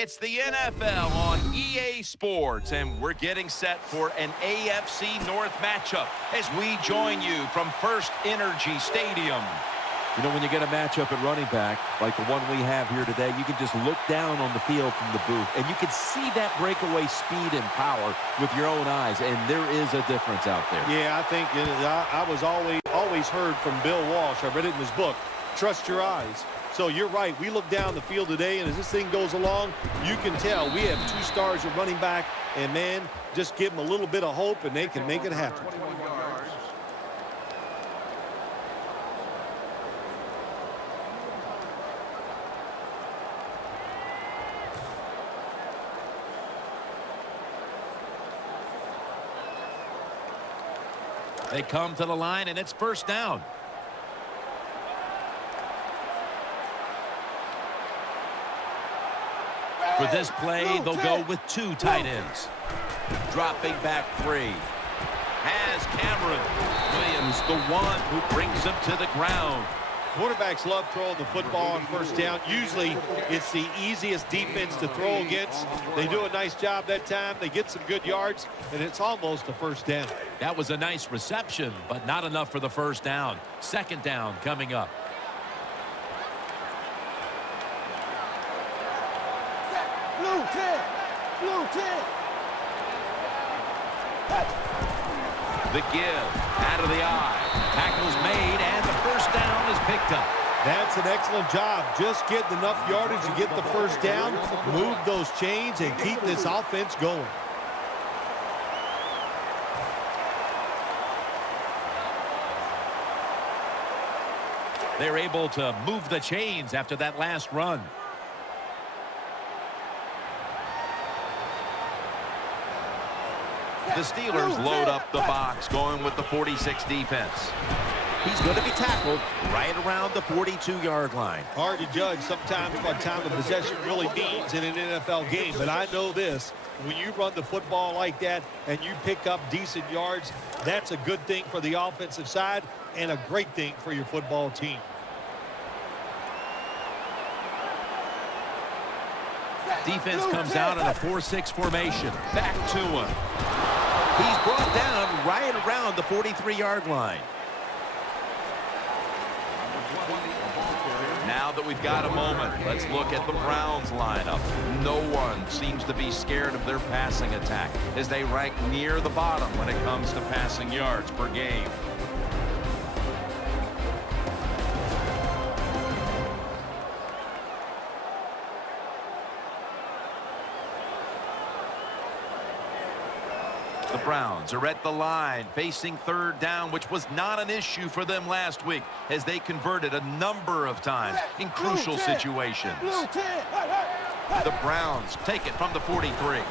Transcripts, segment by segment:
It's the NFL on EA Sports, and we're getting set for an AFC North matchup as we join you from First Energy Stadium. You know, when you get a matchup at running back, like the one we have here today, you can just look down on the field from the booth, and you can see that breakaway speed and power with your own eyes, and there is a difference out there. Yeah, I think I was always heard from Bill Walsh. I read it in his book, Trust Your Eyes. So you're right. We look down the field today, and as this thing goes along, you can tell we have two stars at running back, and, man, just give them a little bit of hope, and they can make it happen. They come to the line, and it's first down. For this play, they'll go with two tight ends. Dropping back three. Has Cameron. Williams, the one who brings him to the ground. Quarterbacks love throwing the football on first down. Usually, it's the easiest defense to throw against. They do a nice job that time. They get some good yards, and it's almost a first down. That was a nice reception, but not enough for the first down. Second down coming up. Blue 10. Blue 10. The give out of the eye. Tackle's made, and the first down is picked up. That's an excellent job. Just getting enough yardage to get the first down, move those chains, and keep this offense going. They're able to move the chains after that last run. The Steelers load up the box, going with the 46 defense. He's going to be tackled right around the 42-yard line. Hard to judge sometimes what time of possession really means in an NFL game, but I know this. When you run the football like that and you pick up decent yards, that's a good thing for the offensive side and a great thing for your football team. Defense comes out in a 4-6 formation. Back to him. He's brought down right around the 43-yard line. Now that we've got a moment, let's look at the Browns lineup. No one seems to be scared of their passing attack as they rank near the bottom when it comes to passing yards per game. The Browns are at the line, facing third down, which was not an issue for them last week as they converted a number of times in crucial situations. The Browns take it from the 43. And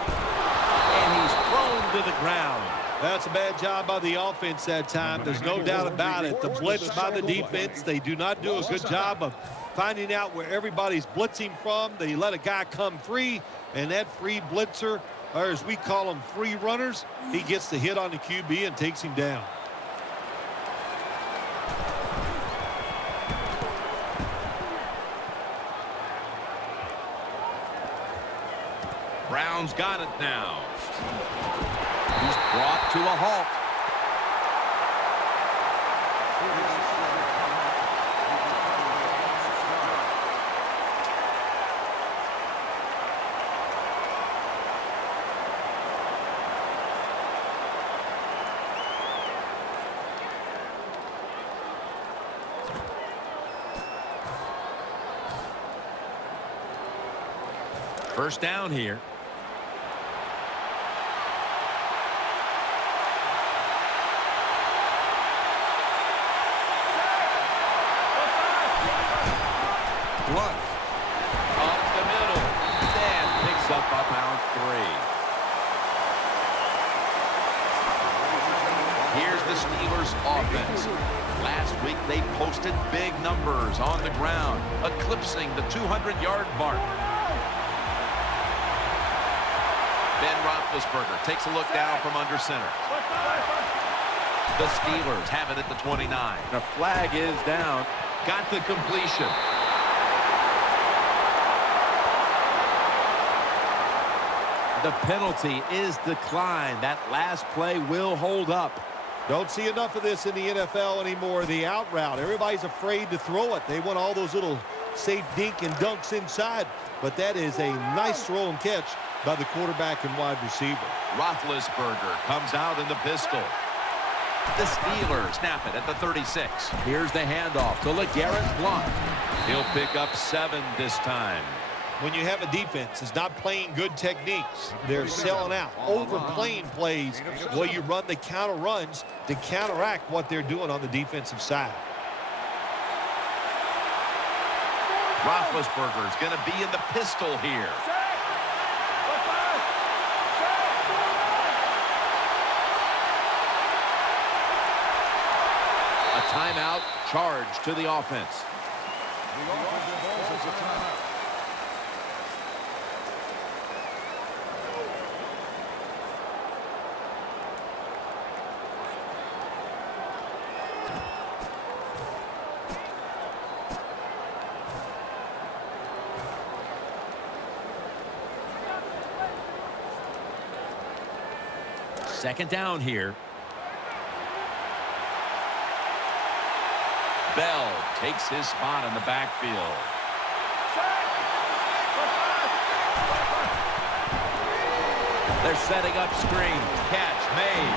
he's thrown to the ground. That's a bad job by the offense that time. There's no doubt about it. The blitz by the defense, they do not do a good job of finding out where everybody's blitzing from. They let a guy come free, and that free blitzer, or as we call them, free runners, he gets the hit on the QB and takes him down. Browns got it now. He's brought to a halt. First down here. Blunt. Up the middle. Dan picks up about 3. Here's the Steelers offense. Last week they posted big numbers on the ground, eclipsing the 200-yard mark. Ben Roethlisberger takes a look down from under center. The Steelers have it at the 29. The flag is down. Got the completion. The penalty is declined. That last play will hold up. Don't see enough of this in the NFL anymore. The out route. Everybody's afraid to throw it. They want all those little safe dink and dunks inside. But that is a nice throw and catch by the quarterback and wide receiver. Roethlisberger comes out in the pistol. The Steelers snap it at the 36. Here's the handoff to LeGarrette Blount. He'll pick up 7 this time. When you have a defense that's not playing good techniques, they're selling out, overplaying plays, well, you run the counter runs to counteract what they're doing on the defensive side. Roethlisberger is going to be in the pistol here. A timeout charge to the offense. Second down here. Bell takes his spot in the backfield. They're setting up screen. Catch made.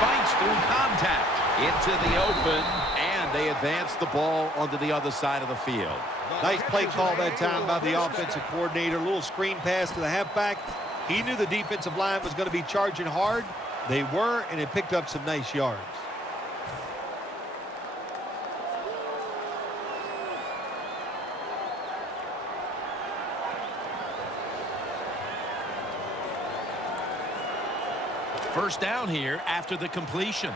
Fights through contact. Into the open. And they advance the ball onto the other side of the field. Nice play call that time by the offensive coordinator. A little screen pass to the halfback. He knew the defensive line was going to be charging hard. They were, and it picked up some nice yards. First down here after the completion.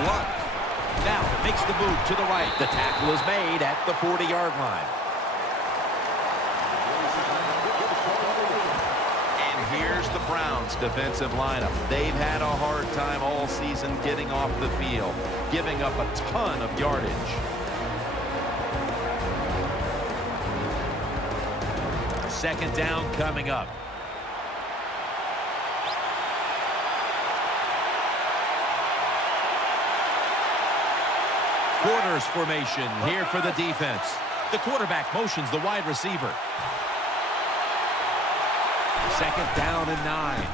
Blount now makes the move to the right. The tackle is made at the 40-yard line. And here's the Browns defensive lineup. They've had a hard time all season getting off the field, giving up a ton of yardage. Second down coming up. Quarters formation here for the defense. The quarterback motions the wide receiver. Second down and 9.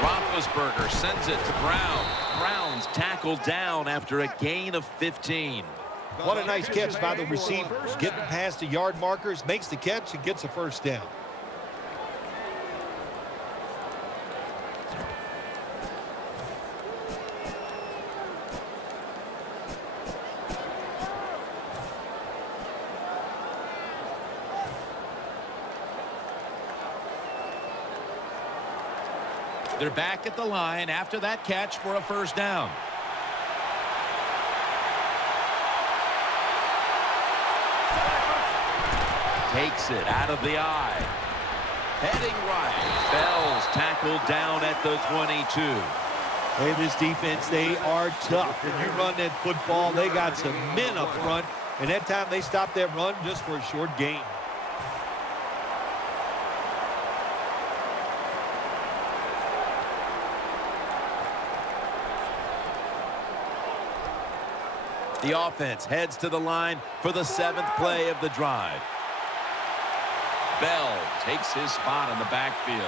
Roethlisberger sends it to Brown. Brown's tackled down after a gain of 15. What a nice catch by the receivers. Getting past the yard markers, makes the catch, and gets a first down. They're back at the line after that catch for a first down. Takes it out of the eye. Heading right. Bell's tackled down at the 22. Hey, this defense, they are tough. When you run that football, they got some men up front. And that time they stopped that run just for a short gain. The offense heads to the line for the 7th play of the drive. Bell takes his spot in the backfield.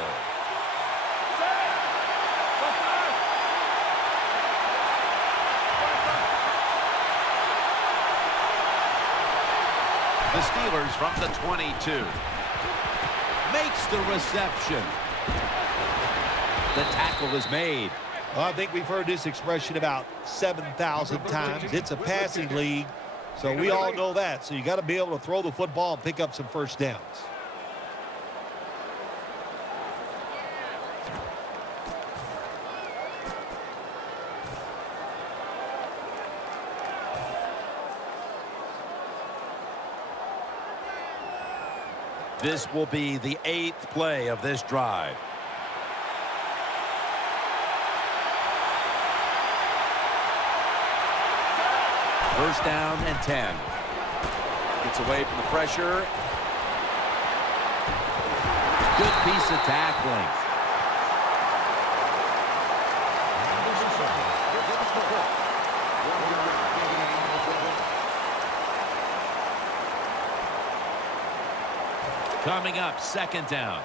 The Steelers from the 22. Makes the reception. The tackle is made. Well, I think we've heard this expression about 7,000 times. It's a passing league, so we all know that. So you got to be able to throw the football and pick up some first downs. This will be the 8th play of this drive. First down and 10. Gets away from the pressure. Good piece of tackling. Coming up, second down.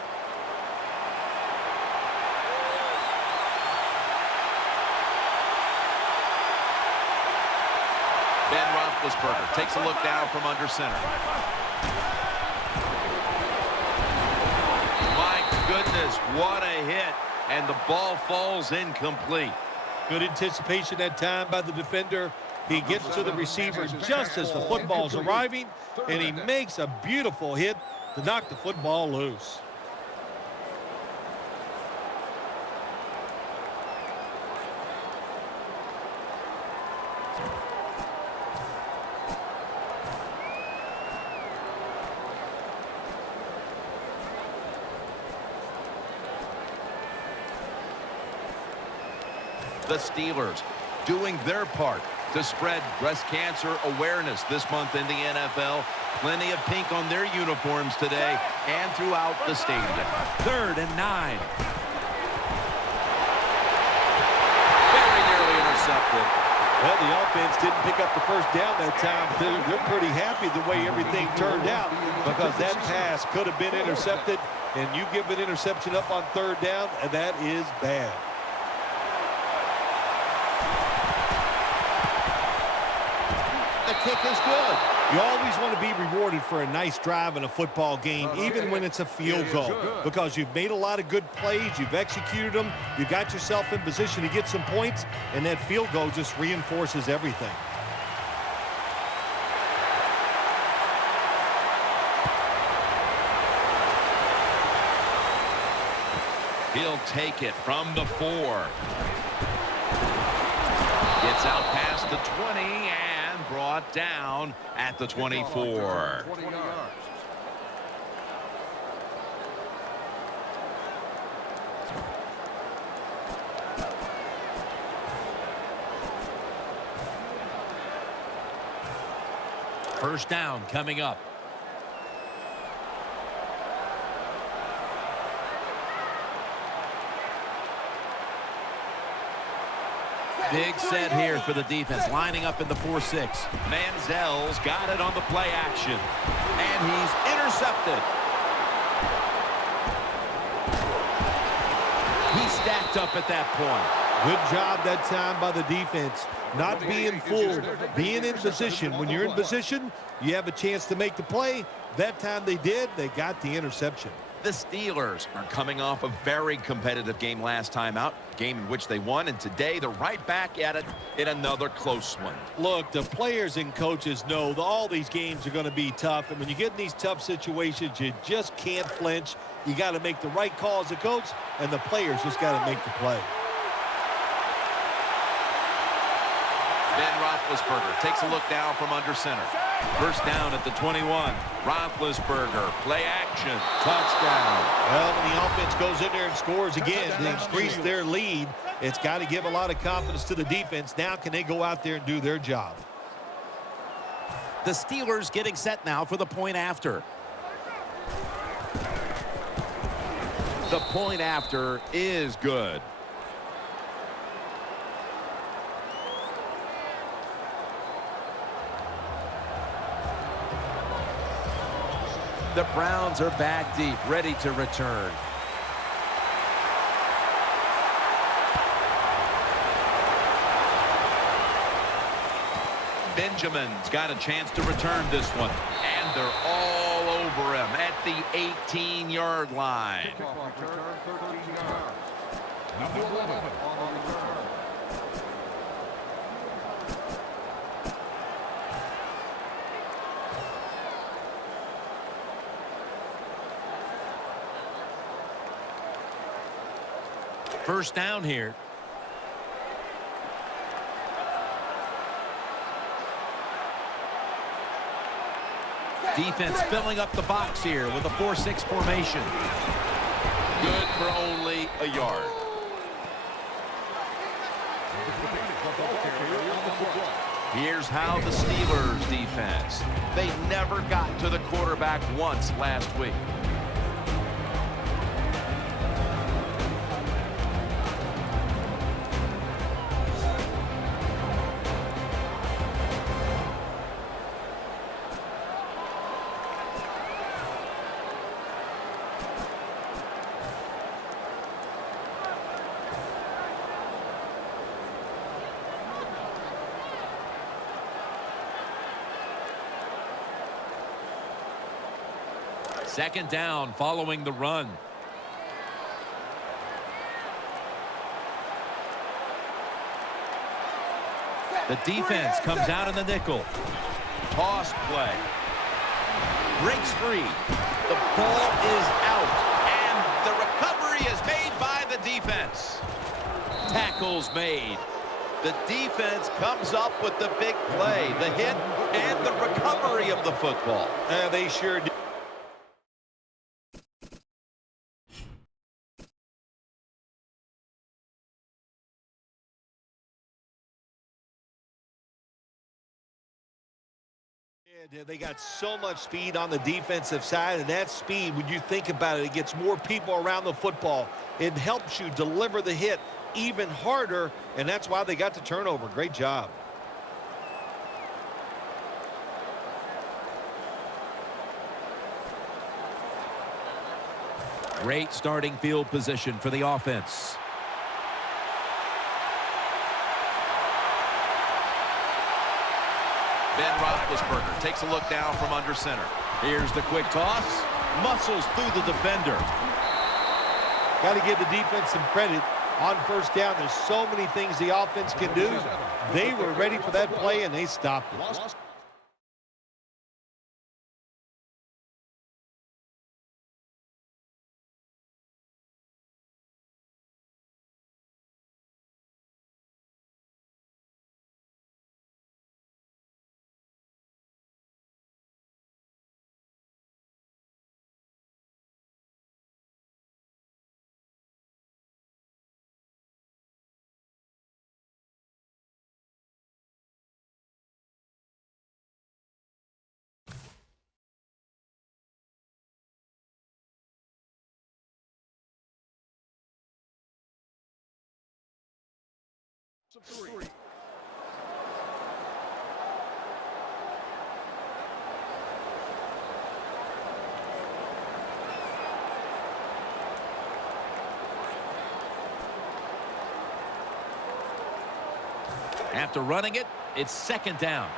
Ben Roethlisberger takes a look down from under center. My goodness, what a hit. And the ball falls incomplete. Good anticipation that time by the defender. He gets to the receiver just as the football's arriving, and he makes a beautiful hit to knock the football loose. The Steelers doing their part to spread breast cancer awareness this month in the NFL. Plenty of pink on their uniforms today and throughout the stadium. 3rd and 9. Very nearly intercepted. Well, the offense didn't pick up the first down that time. They're pretty happy the way everything turned out because that pass could have been intercepted, and you give an interception up on 3rd down, and that is bad. The kick is good. You always want to be rewarded for a nice drive in a football game, even when it's a field goal, because you've made a lot of good plays, you've executed them, you got yourself in position to get some points, and that field goal just reinforces everything. He'll take it from the 4. Gets out past the 20 and brought down at the 24. First down coming up. Big set here for the defense, lining up in the 4-6. Manziel's got it on the play action, and he's intercepted. He stacked up at that point. Good job that time by the defense. Not being fooled, being in position. When you're in position, you have a chance to make the play. That time they did, they got the interception. The Steelers are coming off a very competitive game last time out, game in which they won, and today they're right back at it in another close one. Look, the players and coaches know that all these games are going to be tough, and when you get in these tough situations, you just can't flinch. You got to make the right call as a coach, and the players just got to make the play. Ben Roethlisberger takes a look down from under center. First down at the 21. Roethlisberger, play action, touchdown. Well, when the offense goes in there and scores again to increase their lead, it's got to give a lot of confidence to the defense. Now can they go out there and do their job? The Steelers getting set now for the point after. The point after is good. The Browns are back deep, ready to return. Benjamin's got a chance to return this one, and they're all over him at the 18-yard line. First down here. Defense filling up the box here with a 4-6 formation. Good for only a yard. Here's how the Steelers defense. They never got to the quarterback once last week. Second down following the run. The defense comes out in the nickel. Toss play. Breaks free. The ball is out. And the recovery is made by the defense. Tackles made. The defense comes up with the big play. The hit and the recovery of the football. They sure do. They got so much speed on the defensive side, and that speed, when you think about it, it gets more people around the football. It helps you deliver the hit even harder, and that's why they got the turnover. Great job. Great starting field position for the offense. Ben Roethlisberger takes a look down from under center. Here's the quick toss. Muscles through the defender. Got to give the defense some credit. On first down, there's so many things the offense can do. They were ready for that play, and they stopped it. After running it, it's second down.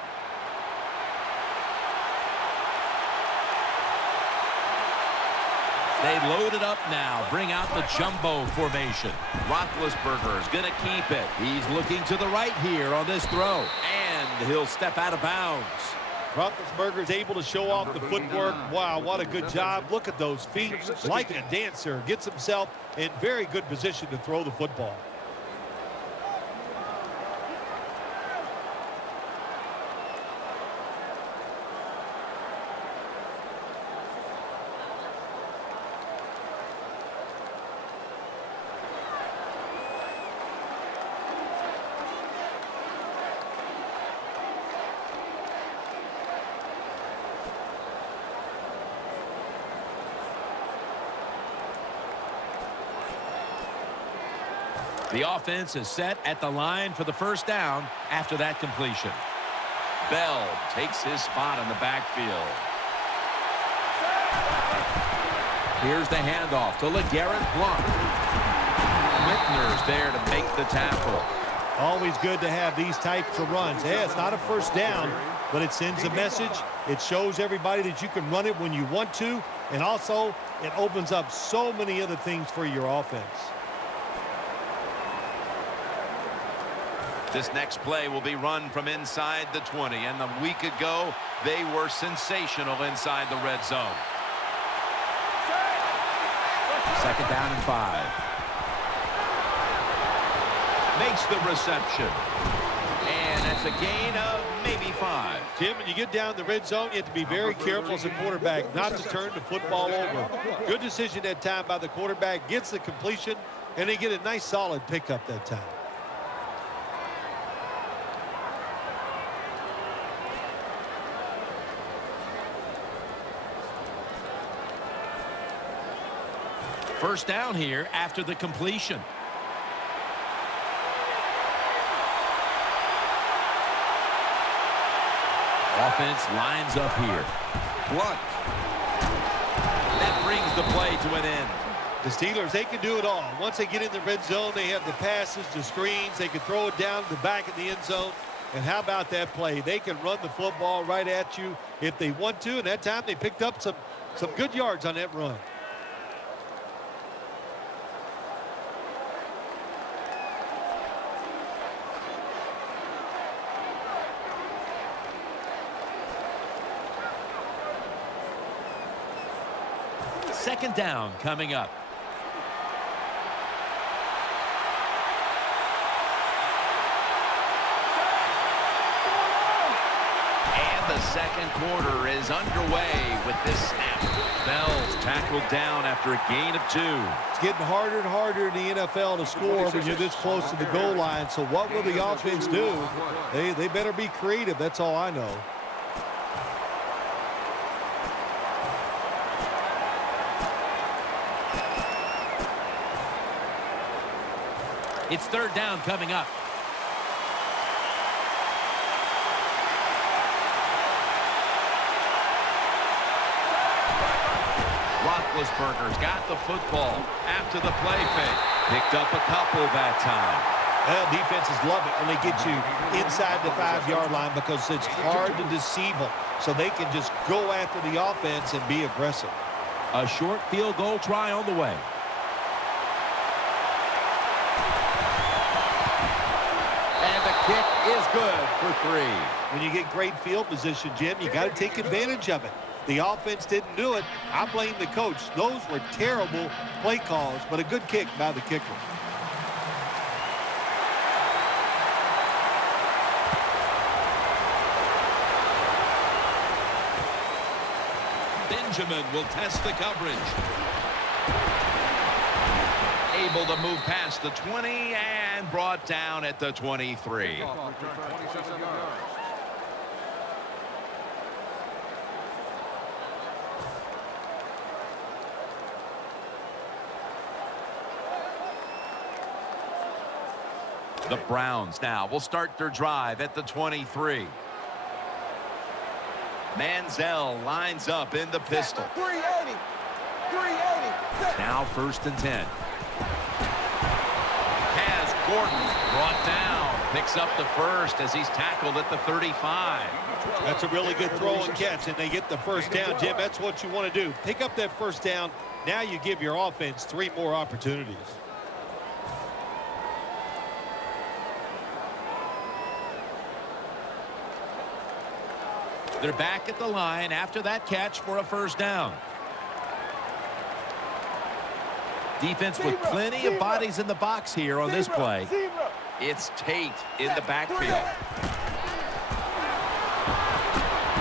They load it up now. Bring out the jumbo formation. Roethlisberger is going to keep it. He's looking to the right here on this throw. And he'll step out of bounds. Roethlisberger is able to show off the footwork. Wow, what a good job. Look at those feet. Like a dancer. Gets himself in very good position to throw the football. The offense is set at the line for the first down after that completion. Bell takes his spot in the backfield. Here's the handoff to LeGarrette Blount. Whitner's there to make the tackle. Always good to have these types of runs. Yeah, it's not a first down, but it sends a message. It shows everybody that you can run it when you want to, and also it opens up so many other things for your offense. This next play will be run from inside the 20, and a week ago, they were sensational inside the red zone. Second down and 5. Makes the reception. And that's a gain of maybe 5. Tim, when you get down the red zone, you have to be very careful as a quarterback not to turn the football over. Good decision that time by the quarterback. Gets the completion, and they get a nice solid pickup that time. First down here after the completion. Offense lines up here. Punt. That brings the play to an end. The Steelers, they can do it all. Once they get in the red zone, they have the passes, the screens. They can throw it down the back of the end zone. And how about that play? They can run the football right at you if they want to. And that time they picked up some good yards on that run. Second down coming up. And the second quarter is underway with this snap. Bell's tackled down after a gain of 2. It's getting harder and harder in the NFL to score when you're this close to the goal line. So what will the offense do? They better be creative. That's all I know. It's third down coming up. Roethlisberger's got the football after the play fake. Picked up a couple that time. Well, defenses love it when they get you inside the 5-yard line because it's hard to deceive them. So they can just go after the offense and be aggressive. A short field goal try on the way. Kick is good for 3. When you get great field position, Jim, you got to take advantage of it. The offense didn't do it. I blame the coach. Those were terrible play calls, but a good kick by the kicker. Benjamin will test the coverage. Able to move past the 20 and brought down at the 23. The Browns now will start their drive at the 23. Manziel lines up in the pistol. 380. 380. Now first and 10. Gordon brought down, picks up the first as he's tackled at the 35. That's a really good throw and catch, and they get the first down, Jim. That's what you want to do. Pick up that first down. Now you give your offense 3 more opportunities. They're back at the line after that catch for a first down. Defense with plenty of bodies in the box here on this play. It's Tate in the backfield.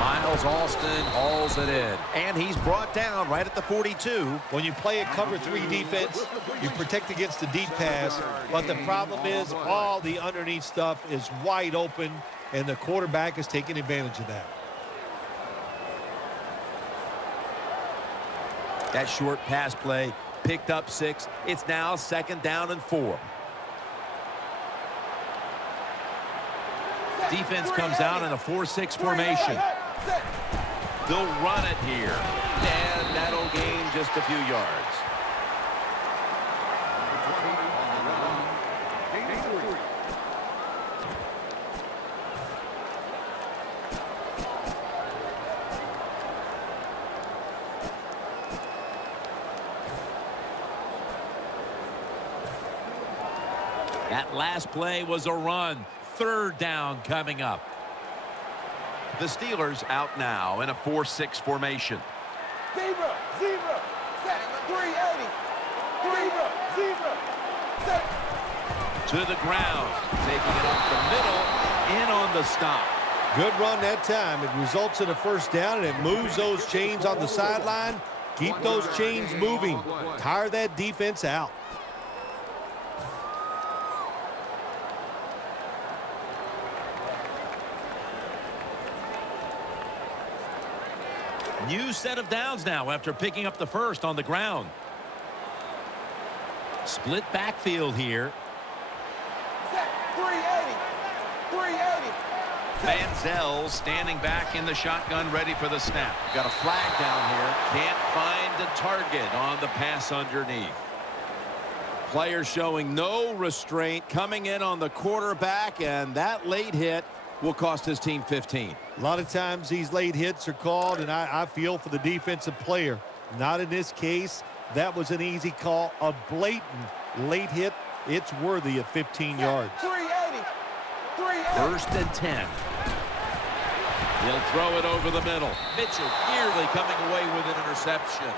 Miles Austin hauls it in. And he's brought down right at the 42. When you play a cover 3 defense, you protect against the deep pass. But the problem is all the underneath stuff is wide open, and the quarterback is taking advantage of that. That short pass play picked up 6. It's now second down and 4. Defense comes out in a 4-6 formation. They'll run it here, and that'll gain just a few yards. That last play was a run. Third down coming up. The Steelers out now in a 4-6 formation. Zebra, zebra, set, 380. Zebra, zebra, set. To the ground. Taking it up the middle. In on the stop. Good run that time. It results in a first down, and it moves those chains on the sideline. Keep those chains moving. Tire that defense out. New set of downs now after picking up the first on the ground. Split backfield here. Set. 380. 380. Manziel standing back in the shotgun, ready for the snap. Got a flag down here. Can't find the target on the pass underneath. Player showing no restraint, coming in on the quarterback, and that late hit will cost his team 15. A lot of times these late hits are called, and I feel for the defensive player. Not in this case. That was an easy call. A blatant late hit. It's worthy of 15 yards. 380. 380. First and 10. He'll throw it over the middle. Mitchell nearly coming away with an interception.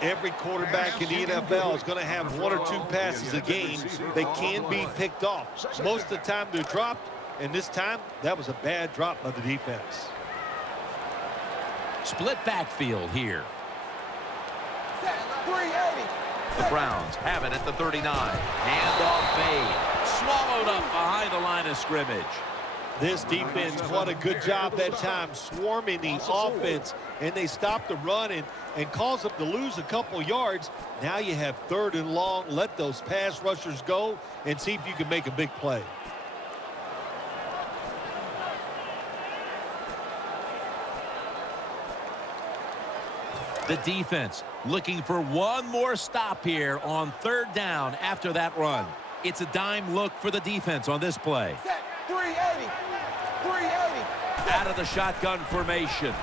Every quarterback in the NFL is going to have one or two passes a game that can be picked off. Most of the time they're dropped, and this time that was a bad drop by the defense. Split backfield here. Set. 380. The Browns have it at the 39. Handoff fade. Swallowed up behind the line of scrimmage. This defense, what a good job that time swarming the offense, and they stopped the run and caused them to lose a couple yards. Now you have 3rd and long. Let those pass rushers go and see if you can make a big play. The defense looking for one more stop here on 3rd down after that run. It's a dime look for the defense on this play. Set. 380. 380. Out of the shotgun formation.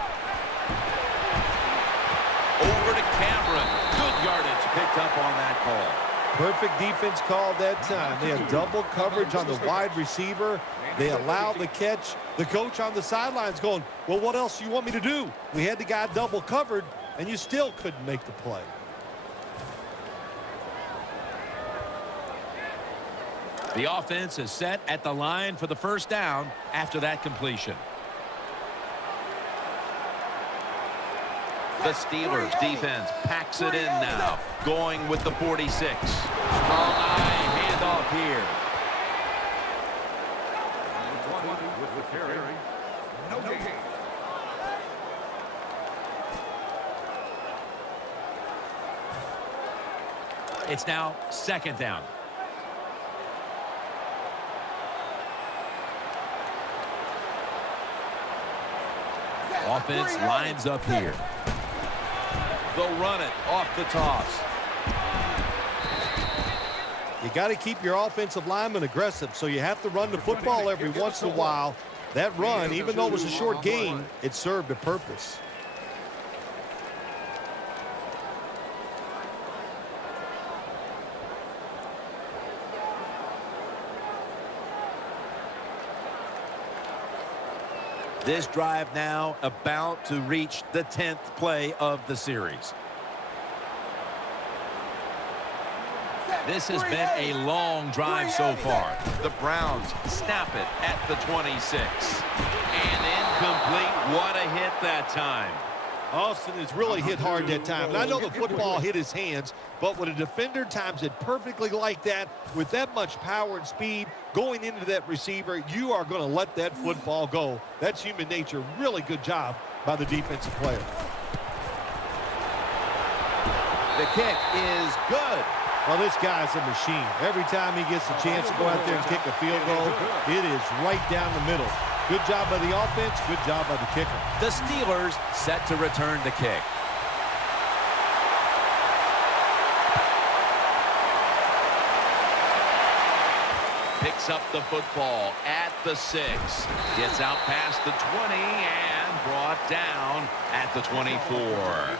Over to Cameron. Good yardage picked up on that call. Perfect defense call that time. They had double coverage on the wide receiver. They allowed the catch. The coach on the sidelines going, well, what else do you want me to do? We had the guy double covered, and you still couldn't make the play. The offense is set at the line for the first down after that completion. The Steelers defense packs it in now, going with the 46. Strong eye handoff here. It's now 2nd down. Offense lines up here. They'll run it off the toss. You got to keep your offensive lineman aggressive, so you have to run the football every once in a while. That run, even though it was a short game, it served a purpose. This drive now about to reach the 10th play of the series. This has been a long drive so far. The Browns snap it at the 26. And incomplete. What a hit that time. Austin has really hit hard that time. And I know the football hit his hands, but when a defender times it perfectly like that, with that much power and speed going into that receiver, you are going to let that football go. That's human nature. Really good job by the defensive player. The kick is good. Well, this guy's a machine. Every time he gets a chance to go out there and kick a field goal, it is right down the middle. Good job by the offense, good job by the kicker. The Steelers set to return the kick. Picks up the football at the 6. Gets out past the 20 and brought down at the 24.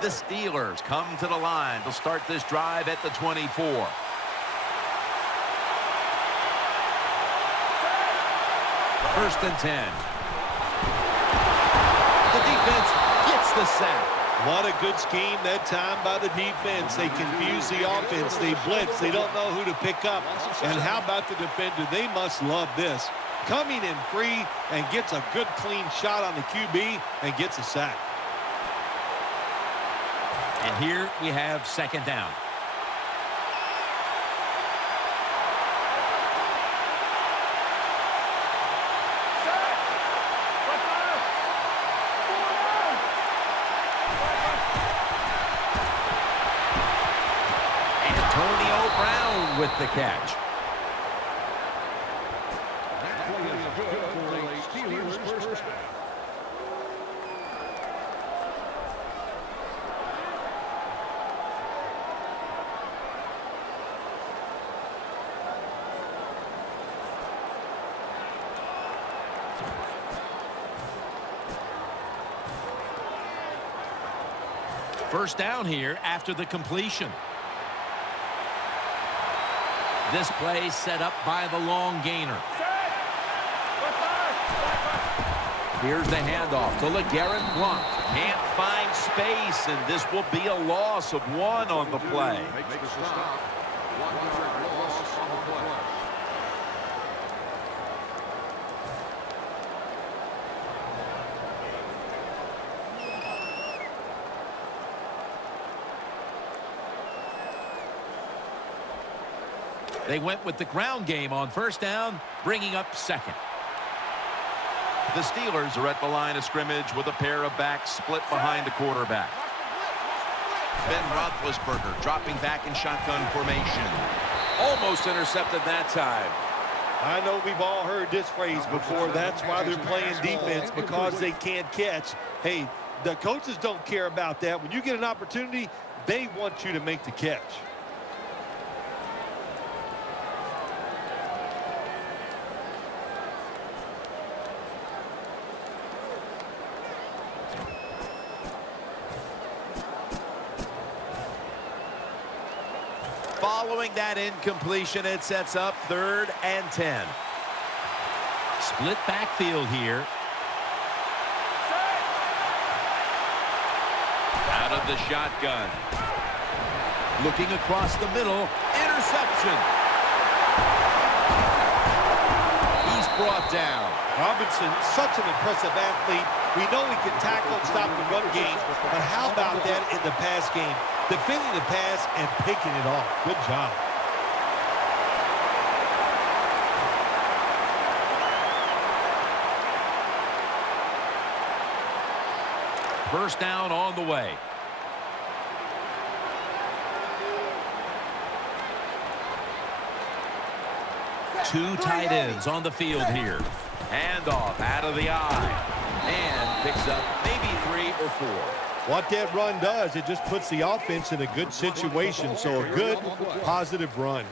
The Steelers come to the line to start this drive at the 24. First and 10. The defense gets the sack. What a good scheme that time by the defense. They confuse the offense. They blitz. They don't know who to pick up. And how about the defender? They must love this. Coming in free and gets a good clean shot on the QB and gets a sack. And here we have second down. Antonio Brown with the catch. First down here after the completion. This play set up by the long gainer. Here's the handoff to LeGarrette Blount. Can't find space, and this will be a loss of 1 on the play. They went with the ground game on first down, bringing up second. The Steelers are at the line of scrimmage with a pair of backs split behind the quarterback. Ben Roethlisberger dropping back in shotgun formation. Almost intercepted that time. I know we've all heard this phrase before. That's why they're playing defense, because they can't catch. Hey, the coaches don't care about that. When you get an opportunity, they want you to make the catch. Following that incompletion, it sets up 3rd and 10. Split backfield here. Out of the shotgun. Looking across the middle. Interception. He's brought down. Robinson, such an impressive athlete. We know he can tackle and stop the run game, but how about that in the pass game? Defending the pass and picking it off. Good job. First down on the way. Two tight ends on the field here. Handoff out of the eye. And picks up maybe 3 or 4. What that run does, it just puts the offense in a good situation. So a good, positive run.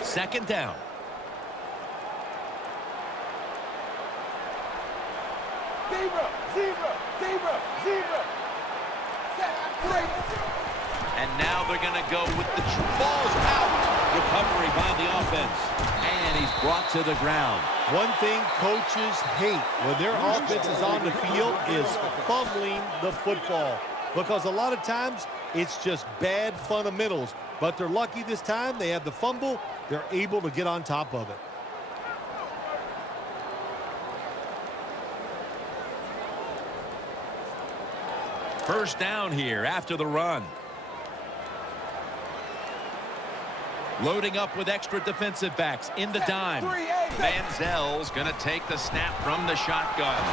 Second down. Zebra. And now they're going to go with the Ball's out. Recovery by the offense. And he's brought to the ground. One thing coaches hate when their offense is on the field is fumbling the football. Because a lot of times it's just bad fundamentals. But they're lucky this time. They have the fumble. They're able to get on top of it. First down here after the run. Loading up with extra defensive backs in the dime. Manziel's going to take the snap from the shotgun.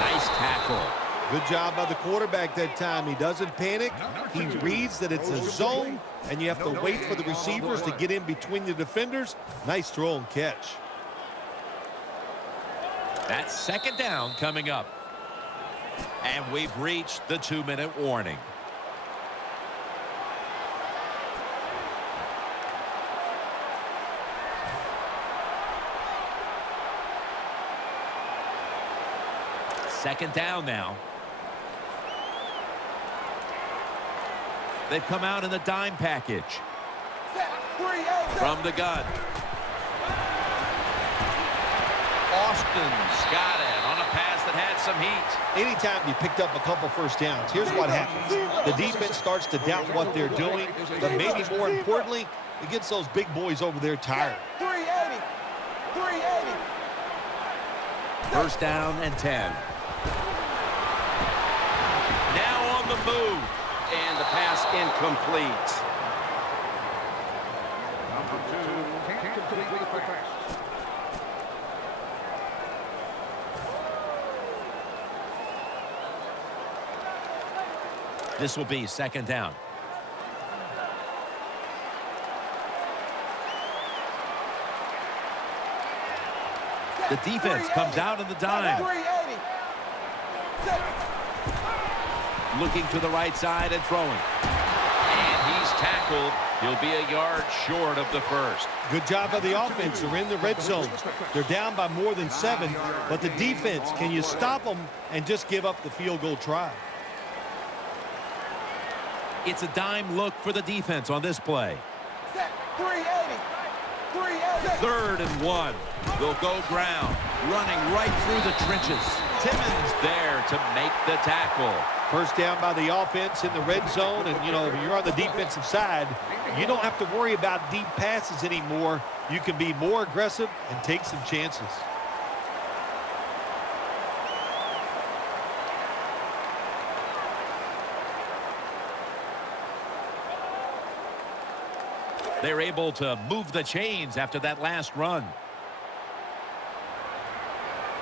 Nice tackle. Good job by the quarterback that time. He doesn't panic. He reads that it's a zone, and you have to wait for the receivers to get in between the defenders. Nice throw and catch. That's second down coming up. And we've reached the 2-minute warning. Second down now. They've come out in the dime package. From the gun. Austin's got it on a pass that had some heat. Anytime you picked up a couple first downs, here's what happens. The defense starts to doubt what they're doing, but maybe more importantly, it gets those big boys over there tired. 380. First down and 10. Now on the move. And the pass incomplete. Can't complete the pass. This will be second down. The defense comes out in the dime. 380. Looking to the right side and throwing. And he's tackled. He'll be a yard short of the first. Good job by the offense. They're in the red zone. They're down by more than 7, but the defense, can you stop them and just give up the field goal try? It's a dime look for the defense on this play. 380. 380. Third and 1. They'll go ground, running right through the trenches. Timmons there to make the tackle. First down by the offense in the red zone, and, you know, if you're on the defensive side, you don't have to worry about deep passes anymore. You can be more aggressive and take some chances. They're able to move the chains after that last run.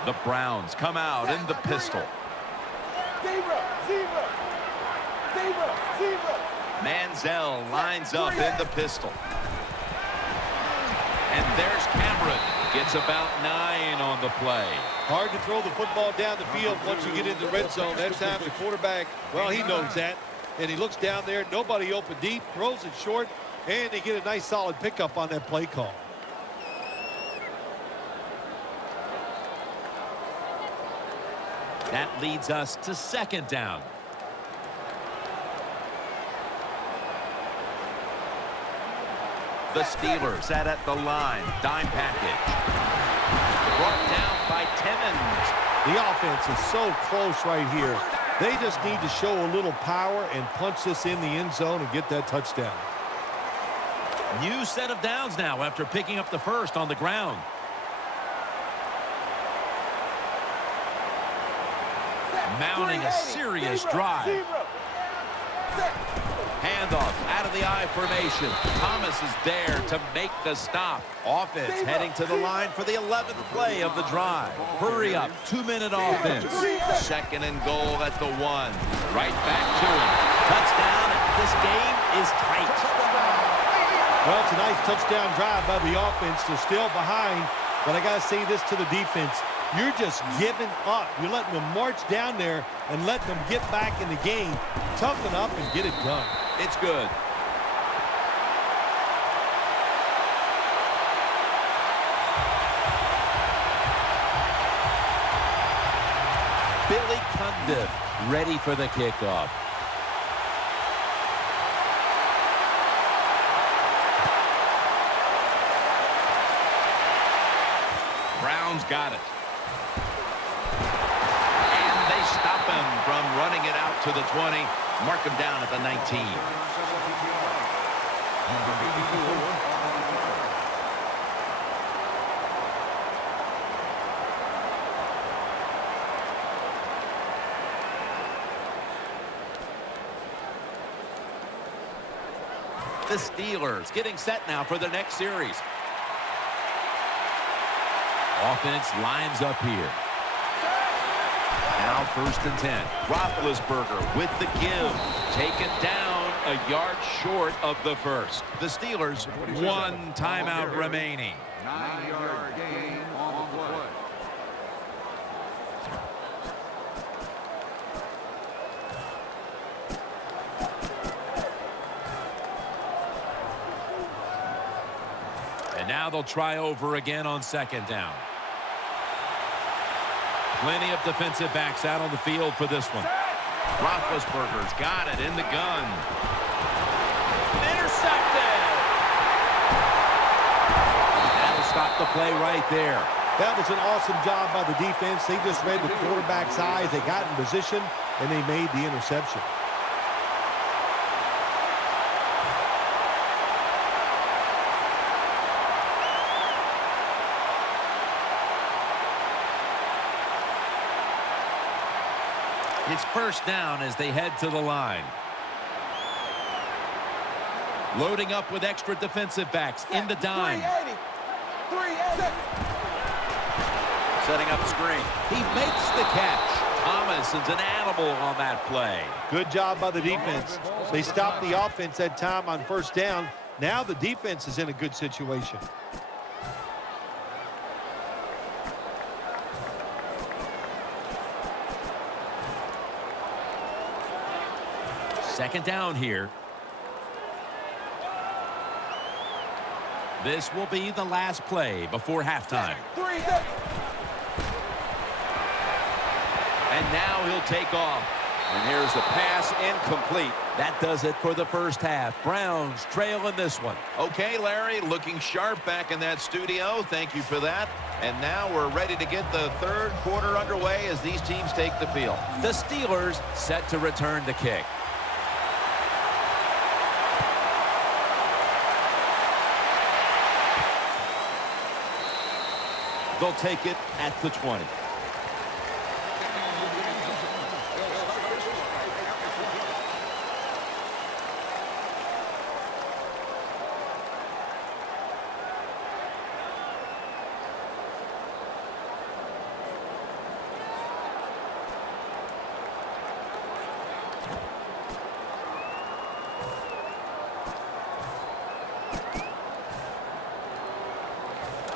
The Browns come out in the pistol. Zebra. Zebra. Zebra. Zebra. Manziel lines up in the pistol. And there's Cameron. Gets about 9 on the play. Hard to throw the football down the field once you get into the red zone. That time the quarterback, well, he knows that. And he looks down there, nobody open deep, throws it short, and they get a nice solid pickup on that play call. That leads us to second down. The Steelers set at the line. Dime package. Brought down by Timmons. The offense is so close right here. They just need to show a little power and punch this in the end zone and get that touchdown. New set of downs now after picking up the first on the ground. Mounting a serious drive. Handoff out of the I formation. Thomas is there to make the stop. Offense heading to the line for the 11th play of the drive. Hurry up. 2-minute offense. Second and goal at the 1. Right back to him. Touchdown. This game is tight. Well, it's a nice touchdown drive by the offense. They're still behind, but I got to say this to the defense. You're just giving up. You're letting them march down there and let them get back in the game. Toughen up and get it done. It's good. Billy Cundiff ready for the kickoff. Browns got it. And they stop him from running it out to the 20. Mark him down at the 19. The Steelers getting set now for their next series. Offense lines up here. Now first and 10. Roethlisberger with the give. Taken down a yard short of the first. The Steelers, 1 timeout remaining. 9-yard gain on the play. And now they'll try over again on second down. Plenty of defensive backs out on the field for this one. Roethlisberger's got it in the gun. Intercepted! That'll stop the play right there. That was an awesome job by the defense. They just read the quarterback's eyes. They got in position, and they made the interception. It's first down as they head to the line. Loading up with extra defensive backs in the dime. 380. 380. Setting up screen. He makes the catch. Thomas is an animal on that play. Good job by the defense. They stopped the offense that time on first down. Now the defense is in a good situation. Second down here. This will be the last play before halftime. 380. And now he'll take off. And here's the pass incomplete. That does it for the first half. Browns trail in this one. Okay, Larry, looking sharp back in that studio. Thank you for that. And now we're ready to get the third quarter underway as these teams take the field. The Steelers set to return the kick. They'll take it at the 20.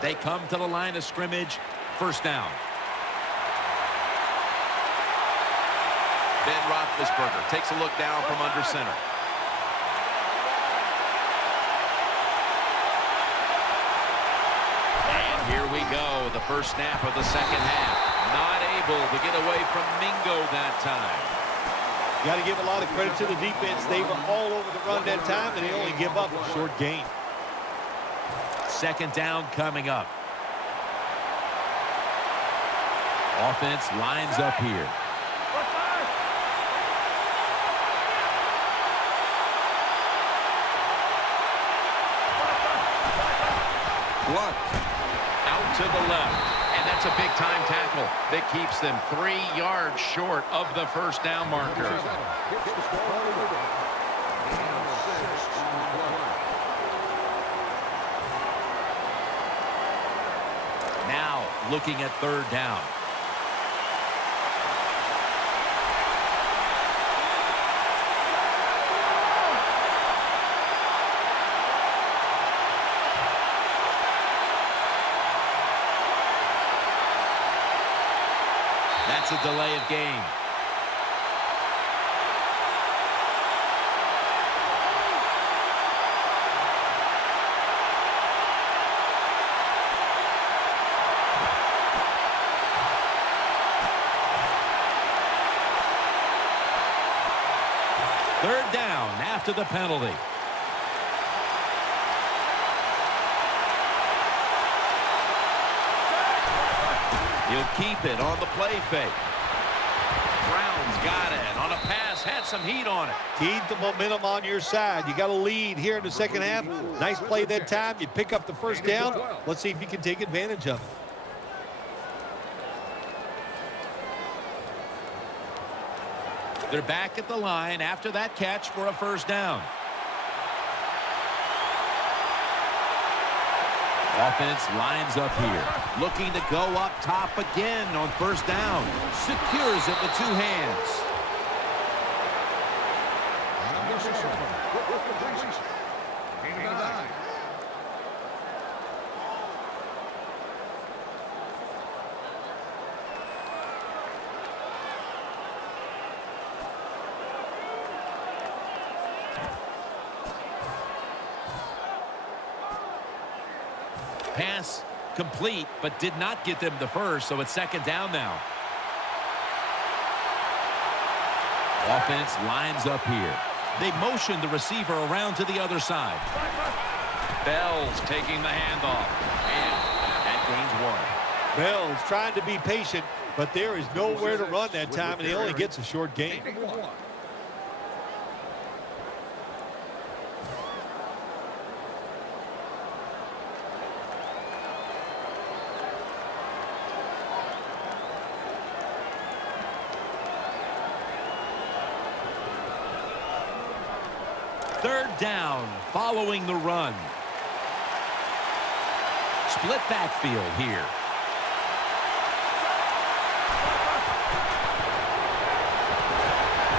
They come to the line of scrimmage. First down. Ben Roethlisberger takes a look down from under center. And here we go. The first snap of the second half. Not able to get away from Mingo that time. Got to give a lot of credit to the defense. They were all over the run that time, and they only give up a short gain. Second down coming up. Offense lines up here. Blunt. Out to the left. And that's a big-time tackle that keeps them 3 yards short of the first down marker. Now looking at third down. That's a delay of game. Third down after the penalty. He'll keep it on the play fake. Brown's got it on a pass, had some heat on it. Keep the momentum on your side. You got a lead here in the second half. Nice play that time. You pick up the first down. Let's see if you can take advantage of it. They're back at the line after that catch for a first down. Offense lines up here. Looking to go up top again on first down. Secures it with two hands. Pass complete, but did not get them the first, so it's second down now. Offense lines up here. They motion the receiver around to the other side. Bell's taking the handoff, and that gains 1. Bell's trying to be patient, but there is nowhere to run that time, and he only gets a short gain. Third down following the run. Split backfield here.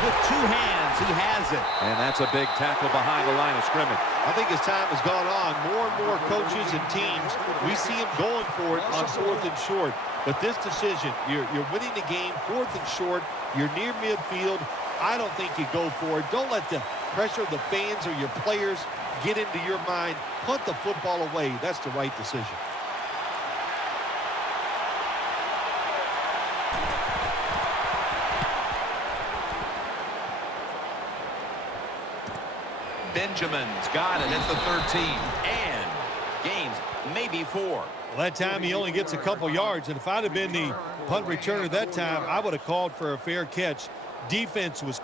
With two hands, he has it. And that's a big tackle behind the line of scrimmage. I think as time has gone on, more and more coaches and teams, we see them going for it on 4th and short. But this decision, you're winning the game, 4th and short, you're near midfield. I don't think you go for it. Don't let the pressure of the fans or your players get into your mind. Punt the football away. That's the right decision. Benjamin's got it at the 13. And gains maybe 4. Well, that time he only gets a couple yards. And if I'd have been the punt returner that time, I would have called for a fair catch. Defense was...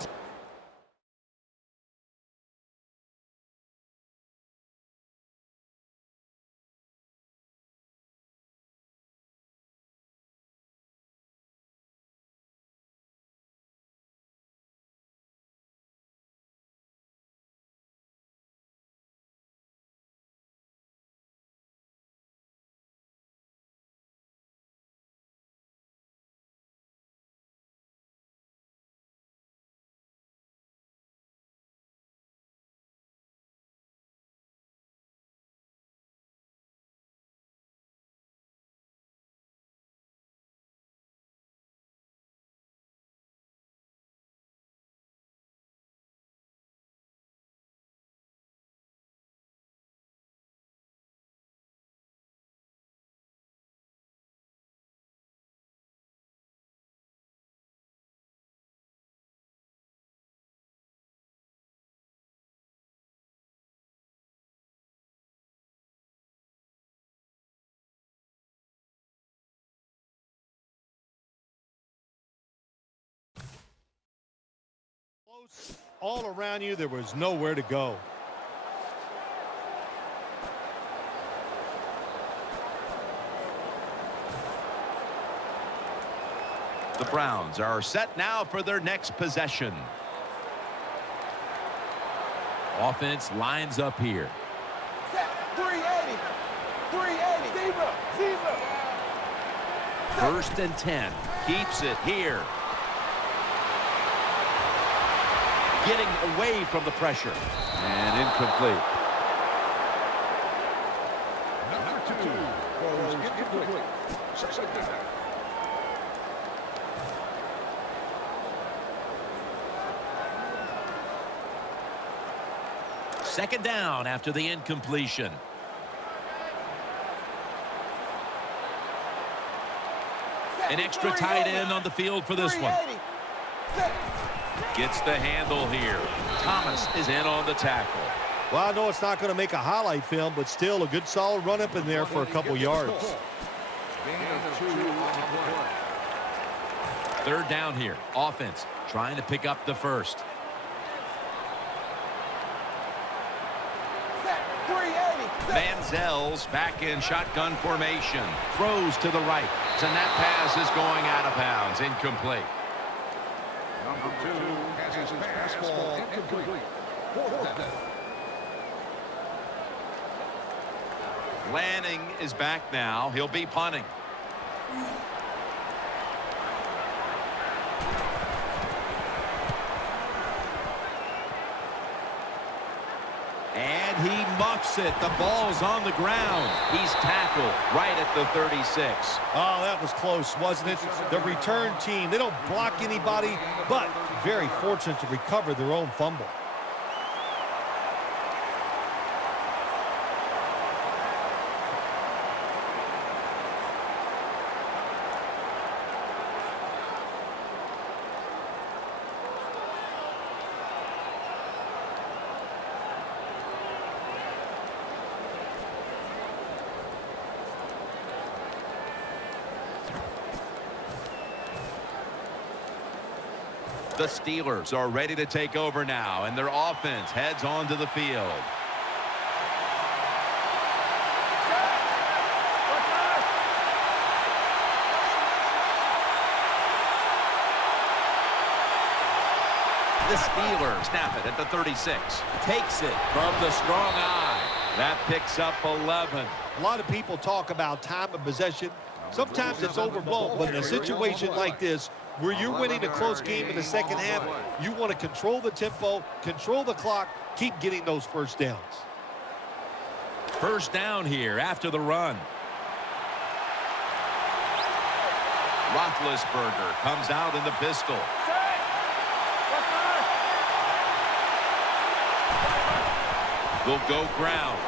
all around you. There was nowhere to go. The Browns are set now for their next possession. Offense lines up here. Set. 380. 380. Zebra. First and 10. Keeps it here. Getting away from the pressure. And incomplete. Number 2 goes incomplete. Second down. Second down after the incompletion. An extra tight end on the field for this one. Gets the handle here. Thomas is in on the tackle. Well, I know it's not going to make a highlight film, but still a good solid run up in there for a couple yards. Gain of 2 on the play. Third down here. Offense trying to pick up the first. Manziel's back in shotgun formation. Throws to the right. And that pass is going out of bounds. Incomplete. Number 2 has his pass ball incomplete. Fourth down. Lanning is back now. He'll be punting. And he muffs it. The ball's on the ground. He's tackled right at the 36. Oh, that was close, wasn't it? The return team, they don't block anybody, but very fortunate to recover their own fumble. The Steelers are ready to take over now, and their offense heads onto the field. the Steelers snap it at the 36. Takes it from the strong eye. That picks up 11. A lot of people talk about time of possession. Sometimes it's overblown, but in a situation like this, where you're winning a close game in the second half, you want to control the tempo, control the clock, keep getting those first downs. First down here after the run. Roethlisberger comes out in the pistol. Will go ground.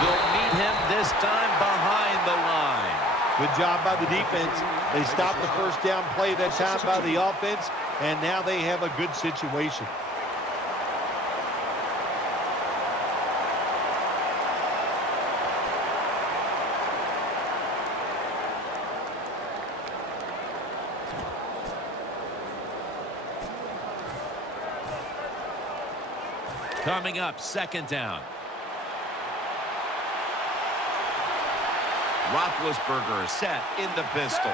They'll meet him this time behind the line. Good job by the defense. They stopped the first down play that time by the offense, and now they have a good situation. Coming up, second down. Roethlisberger set in the pistol.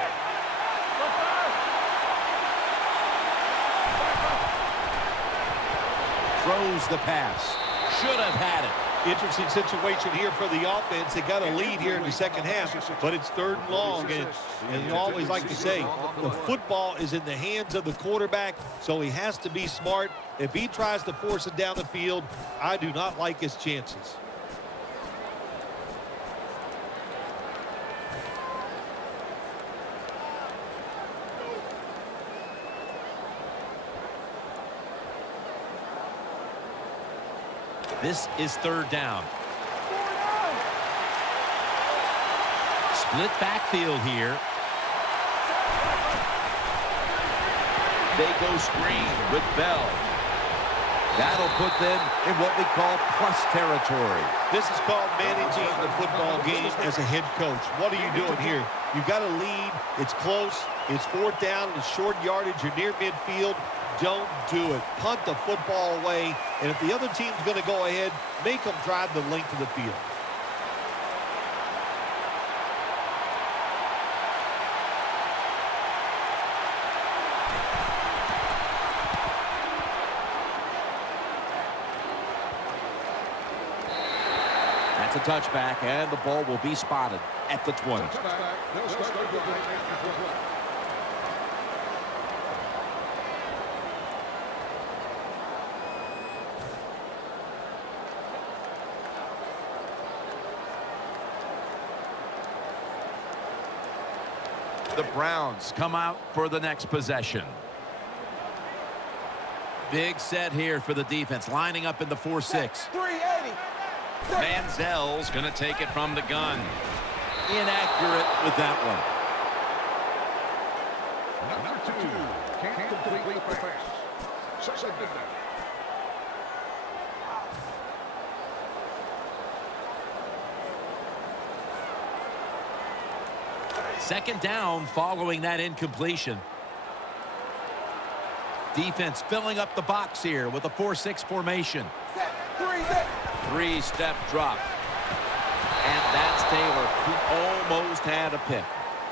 Throws the pass. Should have had it. Interesting situation here for the offense. They got a lead here in the second half, but it's third and long. And you always like to say, the football is in the hands of the quarterback, so he has to be smart. If he tries to force it down the field, I do not like his chances. This is third down. Split backfield here. They go screen with Bell. That'll put them in what we call plus territory. This is called managing the football game as a head coach. What are you doing here? You've got a lead. It's close. It's fourth down. It's short yardage. You're near midfield. Don't do it. Punt the football away. And if the other team's going to go ahead, make them drive the length of the field. That's a touchback, and the ball will be spotted at the 20. The Browns come out for the next possession. Big set here for the defense, lining up in the 4-6. 380. Manziel's going to take it from the gun. Inaccurate with that one. Number 2, can't complete the pass. Second down. Second down following that incompletion. Defense filling up the box here with a 4-6 formation. Three-step drop. And that's Taylor, who almost had a pick.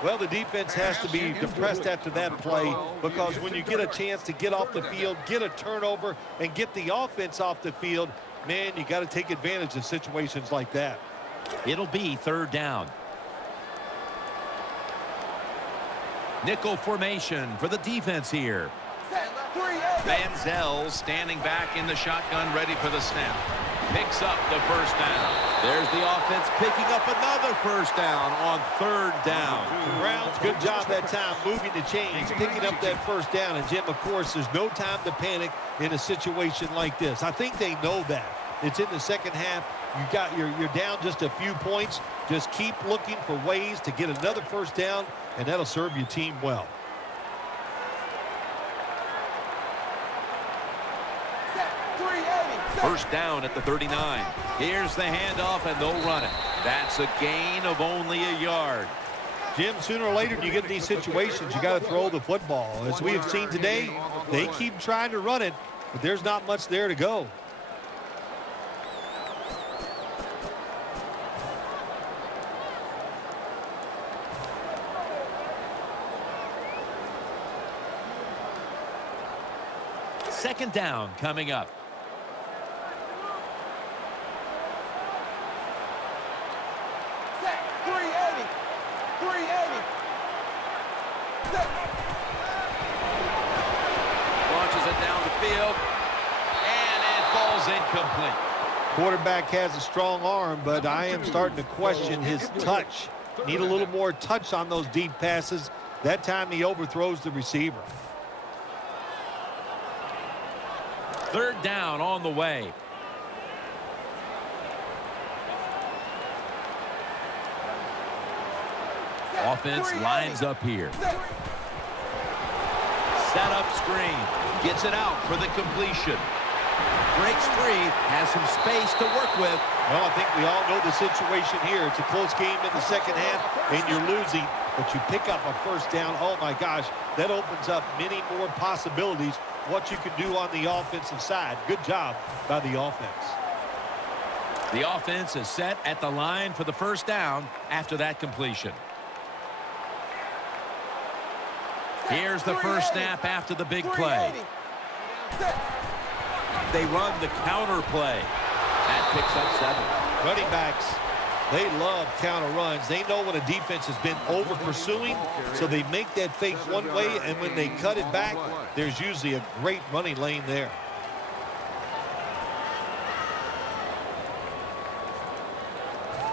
Well, the defense has to be depressed after that play, because when you get a chance to get off the field, get a turnover, and get the offense off the field, man, you got to take advantage of situations like that. It'll be third down. Nickel formation for the defense here. Manziel standing back in the shotgun, ready for the snap. Picks up the first down. There's the offense picking up another first down on third down. The Browns, good job that time moving the chains, picking up that first down. And Jim, of course, there's no time to panic in a situation like this. I think they know that. It's in the second half. You're down just a few points. Just keep looking for ways to get another first down, and that'll serve your team well. First down at the 39. Here's the handoff, and they'll run it. That's a gain of only a yard. Jim, sooner or later, you get in these situations, you got to throw the football. As we have seen today, they keep trying to run it, but there's not much there to go. second down coming up. Set. 380. 380. Set. Launches it down the field, and it falls incomplete. Quarterback has a strong arm, but I am starting to question his touch. Need a little more touch on those deep passes. That time he overthrows the receiver. Third down on the way. Offense lines up here. Set up screen. Gets it out for the completion. Breaks free. Has some space to work with. Well, I think we all know the situation here. It's a close game in the second half, and you're losing, but you pick up a first down. Oh, my gosh, that opens up many more possibilities what you can do on the offensive side. Good job by the offense. The offense is set at the line for the first down after that completion. Here's the first snap after the big play. They run the counter play. That picks up 7. Running backs, they love counter runs. They know when a defense has been over pursuing, so they make that fake one way, and when they cut it back, there's usually a great running lane there.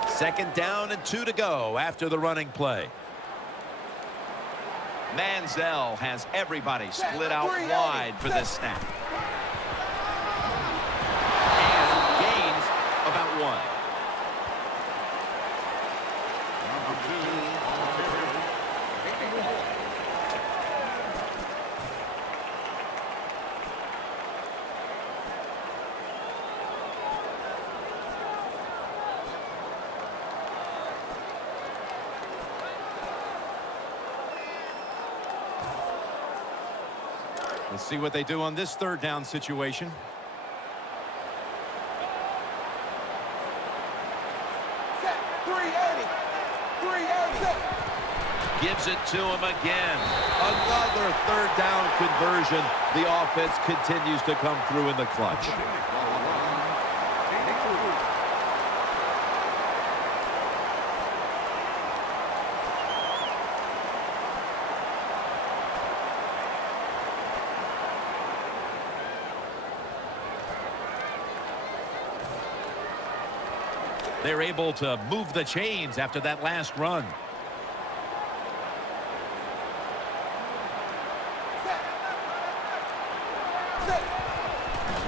Second down and 2 to go after the running play. Manziel has everybody split out wide for this snap. And gains about 1. Let's see what they do on this third down situation. Set. 380. 380. Gives it to him again. Another third down conversion. The offense continues to come through in the clutch. They're able to move the chains after that last run.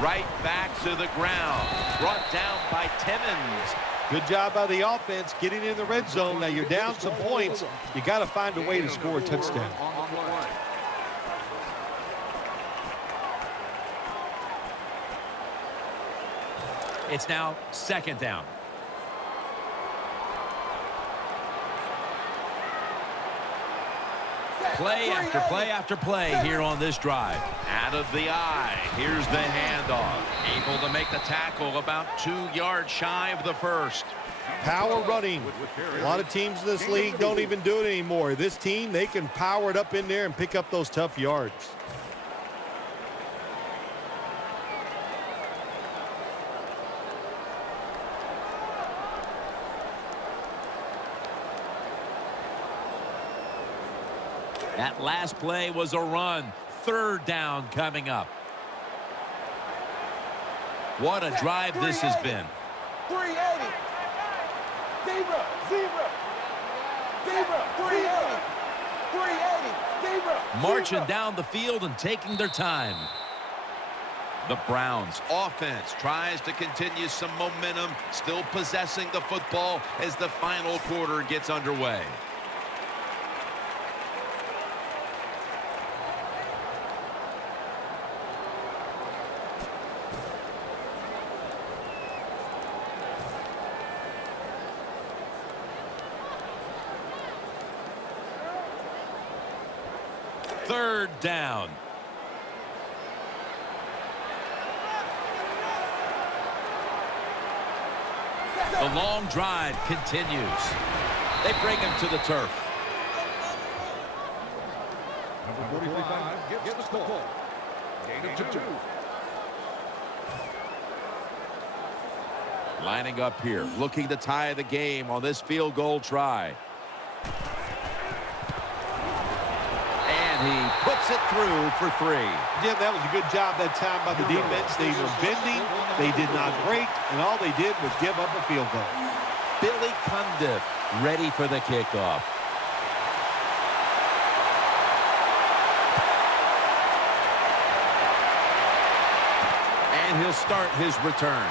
Right back to the ground. Brought down by Timmons. Good job by the offense getting in the red zone. Now you're down some points. You got to find a way to score a touchdown. It's now second down. Play after play after play here on this drive. Out of the eye. Here's the handoff. Able to make the tackle about 2 yards shy of the first. Power running. A lot of teams in this league don't even do it anymore. This team, they can power it up in there and pick up those tough yards. That last play was a run. Third down coming up. What a drive this has been. 380. Zebra. Zebra. Zebra. 380. 380. Zebra. Marching down the field and taking their time. The Browns offense tries to continue some momentum, still possessing the football as the final quarter gets underway. Third down. The long drive continues. They bring him to the turf. Number 45 gets the call. Gain of 2. Lining up here, looking to tie the game on this field goal try. And he puts it through for 3. Jim, that was a good job that time by the defense. They were bending, they did not break, and all they did was give up a field goal. Billy Cundiff ready for the kickoff. And he'll start his return.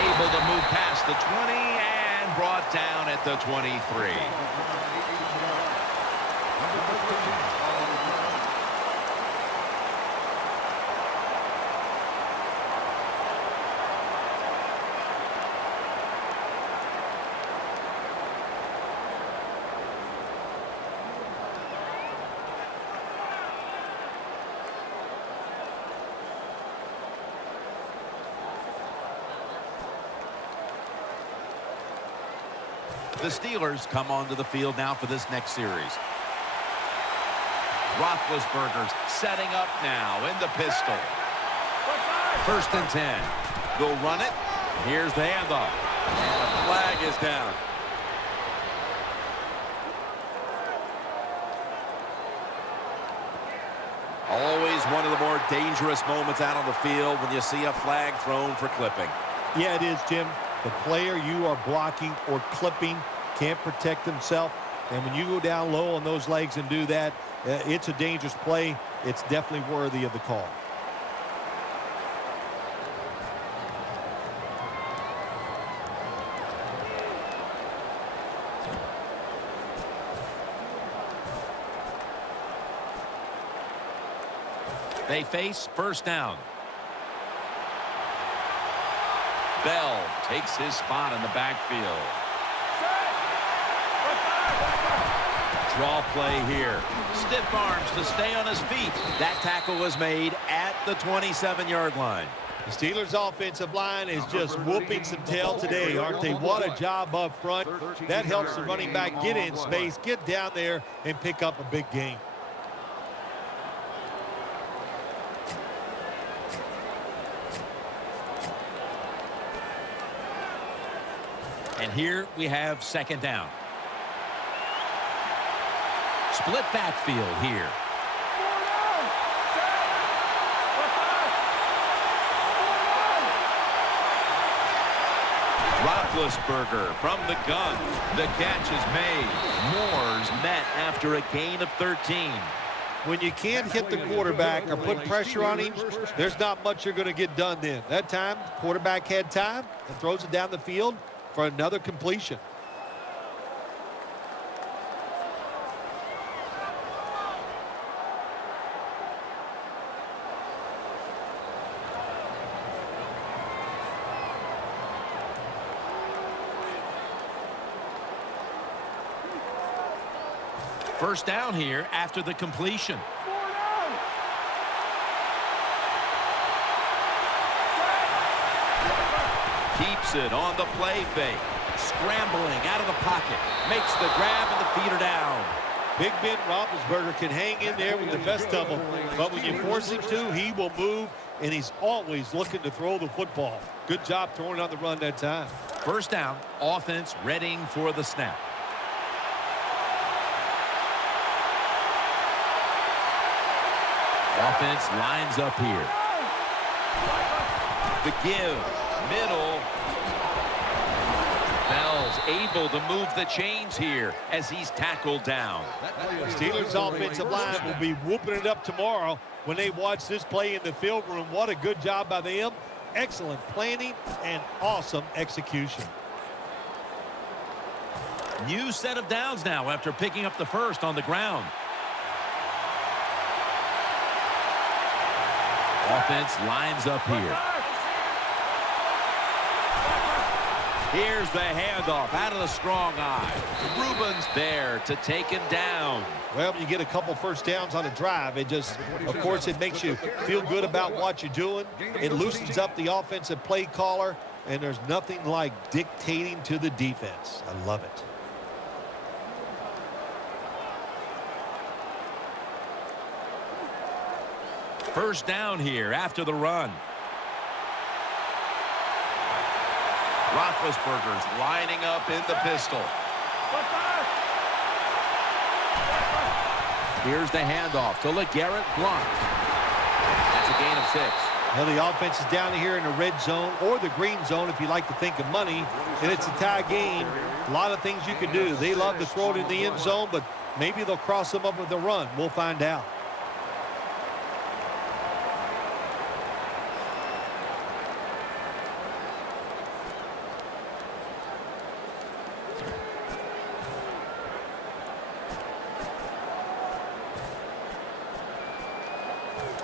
Able to move past the 20 and brought down at the 23. The Steelers come onto the field now for this next series. Roethlisberger's setting up now in the pistol. 1st and 10. They'll run it. Here's the handoff. And the flag is down. Always one of the more dangerous moments out on the field when you see a flag thrown for clipping. Yeah, it is, Jim. The player you are blocking or clipping can't protect himself. And when you go down low on those legs and do that, it's a dangerous play. It's definitely worthy of the call. They face 1st down. Bell takes his spot in the backfield. Draw play here. Stiff arms to stay on his feet. That tackle was made at the 27-yard line. The Steelers' offensive line is just whooping some tail today, aren't they? What a job up front. That helps the running back get in space, get down there, and pick up a big gain. And here we have 2nd down. Split backfield here. Roethlisberger from the gun. The catch is made. Moore's met after a gain of 13. When you can't hit the quarterback or put pressure on him, there's not much you're going to get done then. That time, the quarterback had time and throws it down the field for another completion. First down here after the completion. Keeps it on the play fake. Scrambling out of the pocket. Makes the grab and the feet are down. Big Ben Roethlisberger can hang in there with the best of them, but when you force him to, he will move, and he's always looking to throw the football. Good job throwing on the run that time. First down, offense readying for the snap. Offense lines up here. The give, middle. Bell's able to move the chains here as he's tackled down. Steelers offensive line will be whooping it up tomorrow when they watch this play in the film room. What a good job by them. Excellent planning and awesome execution. New set of downs now after picking up the first on the ground. Offense lines up here. Here's the handoff out of the strong eye. Rubens there to take him down. Well, you get a couple first downs on a drive. It just, of course, it makes you feel good about what you're doing. It loosens up the offensive play caller, and there's nothing like dictating to the defense. I love it. First down here after the run. Roethlisberger's lining up in the pistol. Here's the handoff to LeGarrette Blount. That's a gain of 6. Well, the offense is down here in the red zone or the green zone if you like to think of money, and it's a tie game. A lot of things you can do. They love to throw it in the end zone, but maybe they'll cross them up with a run. We'll find out.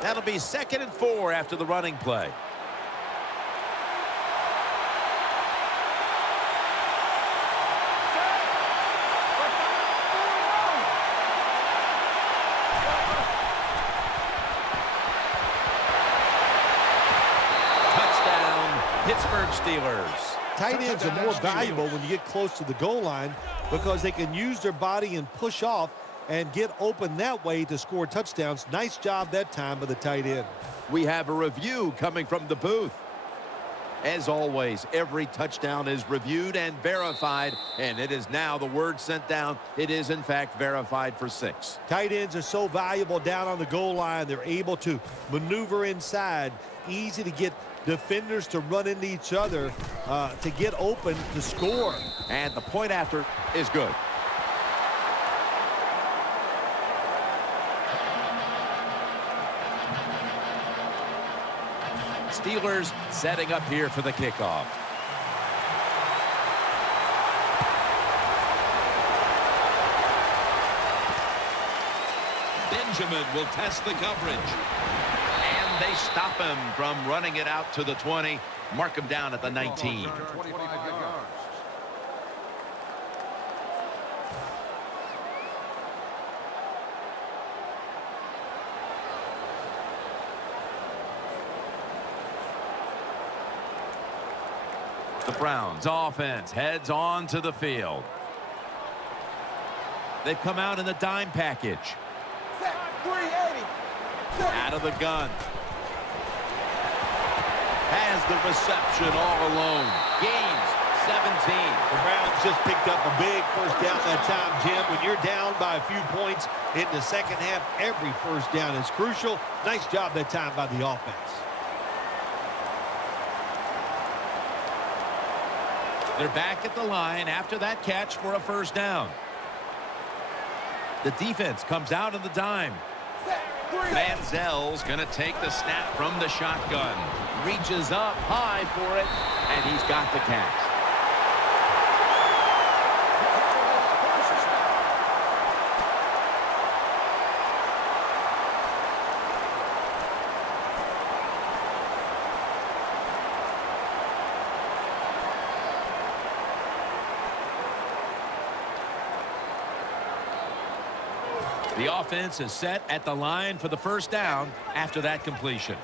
That'll be 2nd and 4 after the running play. Touchdown, Pittsburgh Steelers. Tight ends are more valuable when you get close to the goal line because they can use their body and push off and get open that way to score touchdowns. Nice job that time by the tight end. We have a review coming from the booth. As always, every touchdown is reviewed and verified, and it is now the word sent down. It is, in fact, verified for 6. Tight ends are so valuable down on the goal line. They're able to maneuver inside. Easy to get defenders to run into each other to get open to score. And the point after is good. Steelers setting up here for the kickoff. Benjamin will test the coverage. And they stop him from running it out to the 20. Mark him down at the 19. The Browns offense heads on to the field. They've come out in the dime package. Out of the gun. Has the reception all alone. Gains 17. The Browns just picked up a big first down that time, Jim. When you're down by a few points in the second half, every first down is crucial. Nice job that time by the offense. They're back at the line after that catch for a first down. The defense comes out of the dime. Manziel's going to take the snap from the shotgun. Reaches up high for it, and he's got the catch. The offense is set at the line for the first down after that completion.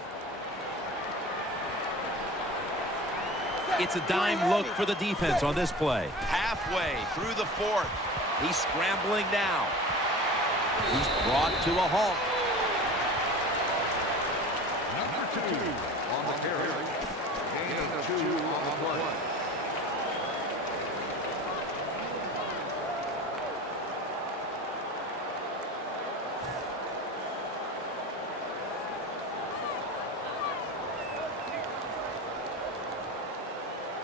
It's a dime look for the defense on this play. Halfway through the 4th. He's scrambling now. He's brought to a halt. Number 2 on the carry. Gain of 2 on the play.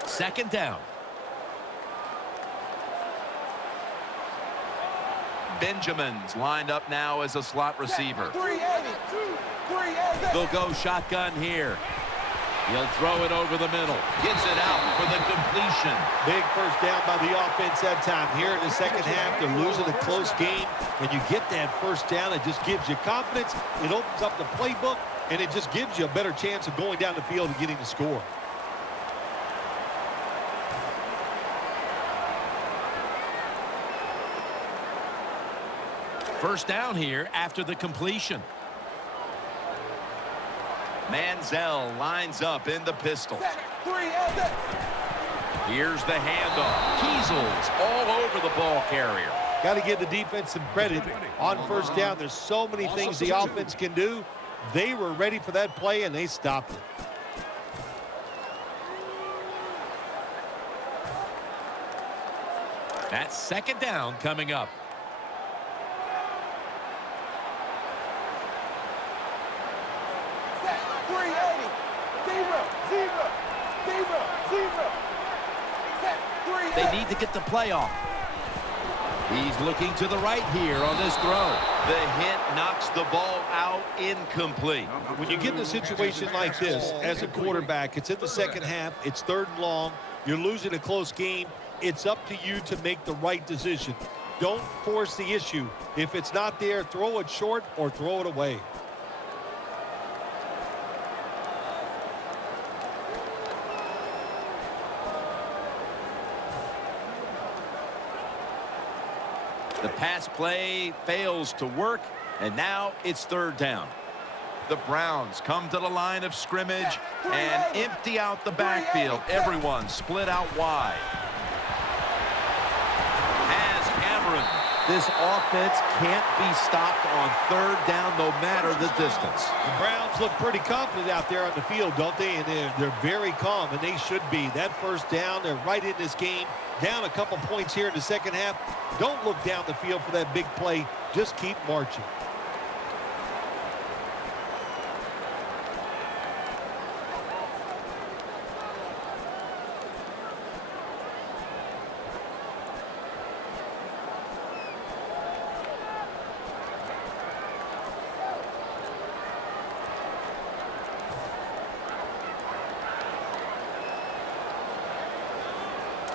Second down. Benjamin's lined up now as a slot receiver. They'll go shotgun here. He'll throw it over the middle. Gets it out for the completion. Big first down by the offense that time. Here in the second half, they're losing a close game. When you get that first down, it just gives you confidence. It opens up the playbook, and it just gives you a better chance of going down the field and getting the score. First down here after the completion. Manziel lines up in the pistol. Here's the handoff. Kiesel's all over the ball carrier. Got to give the defense some credit. On first down, there's so many things the offense can do. They were ready for that play, and they stopped it. That's second down coming up. Set 380. Zero. Zero. Zero. Zero. Set 380. They need to get the play off. He's looking to the right here on this throw. The hit knocks the ball out, incomplete. When you get in a situation like this, as a quarterback, it's in the second half, it's 3rd and long, you're losing a close game, it's up to you to make the right decision. Don't force the issue. If it's not there, throw it short or throw it away. The pass play fails to work, and now it's 3rd down. The Browns come to the line of scrimmage and empty out the backfield. Everyone split out wide. Has Cameron. This offense can't be stopped on 3rd down no matter the distance. The Browns look pretty confident out there on the field, don't they? And they're very calm, and they should be. That 1st down, they're right in this game. Down a couple points here in the second half. Don't look down the field for that big play. Just keep marching.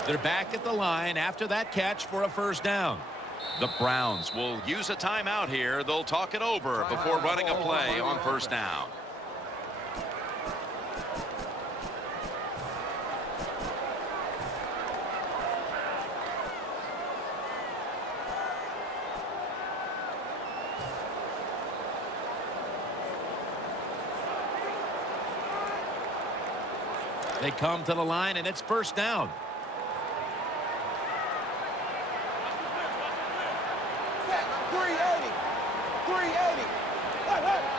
They're back at the line after that catch for a 1st down. The Browns will use a timeout here. They'll talk it over before running a play on 1st down. They come to the line, and it's 1st down.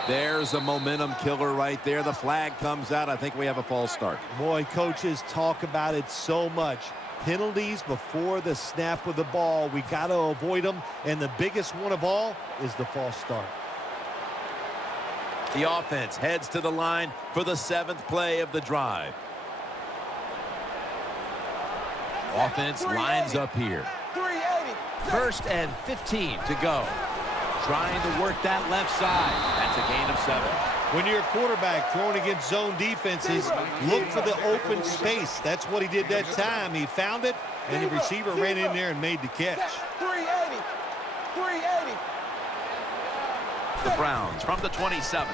There's a momentum killer right there. The flag comes out. I think we have a false start. Boy, coaches talk about it so much. Penalties before the snap of the ball. We got to avoid them. And the biggest one of all is the false start. The offense heads to the line for the 7th play of the drive. Offense lines up here. 1st and 15 to go. Trying to work that left side. That's a gain of 7. When you're a quarterback throwing against zone defenses, look for the open space. That's what he did that time. He found it, and the receiver ran in there and made the catch. 380. 380. The Browns from the 27.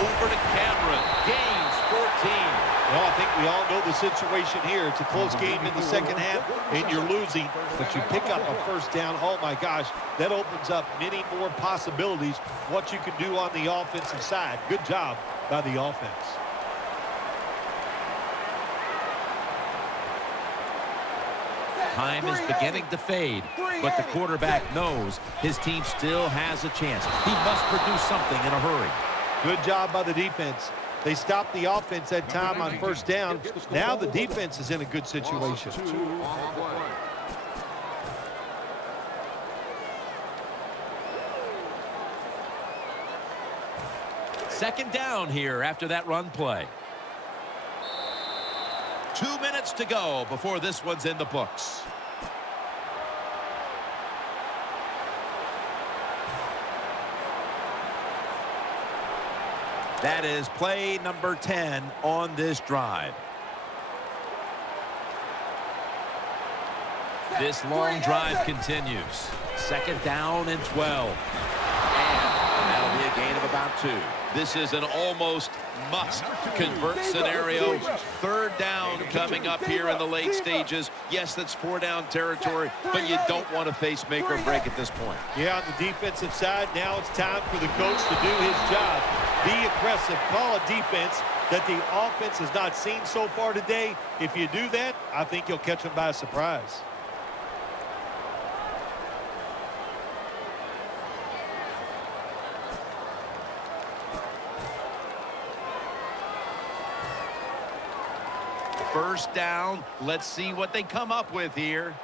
Over to Cameron. Gains 14. Well, I think we all know the situation here. It's a close game in the second half, and you're losing, but you pick up a 1st down. Oh, my gosh, that opens up many more possibilities, what you can do on the offensive side. Good job by the offense. Time is beginning to fade, but the quarterback knows his team still has a chance. He must produce something in a hurry. Good job by the defense. They stopped the offense that time on 1st down. Now the defense is in a good situation. Second down here after that run play. 2 minutes to go before this one's in the books. That is play number 10 on this drive. This long drive continues. Second down and 12. And that'll be a gain of about 2. This is an almost must-convert scenario. 3rd down coming up here in the late stages. Yes, that's 4-down territory, but you don't want to face make or break at this point. Yeah, on the defensive side, now it's time for the coach to do his job. Be aggressive. Call a defense that the offense has not seen so far today. If you do that, I think you'll catch them by surprise. First down. Let's see what they come up with here.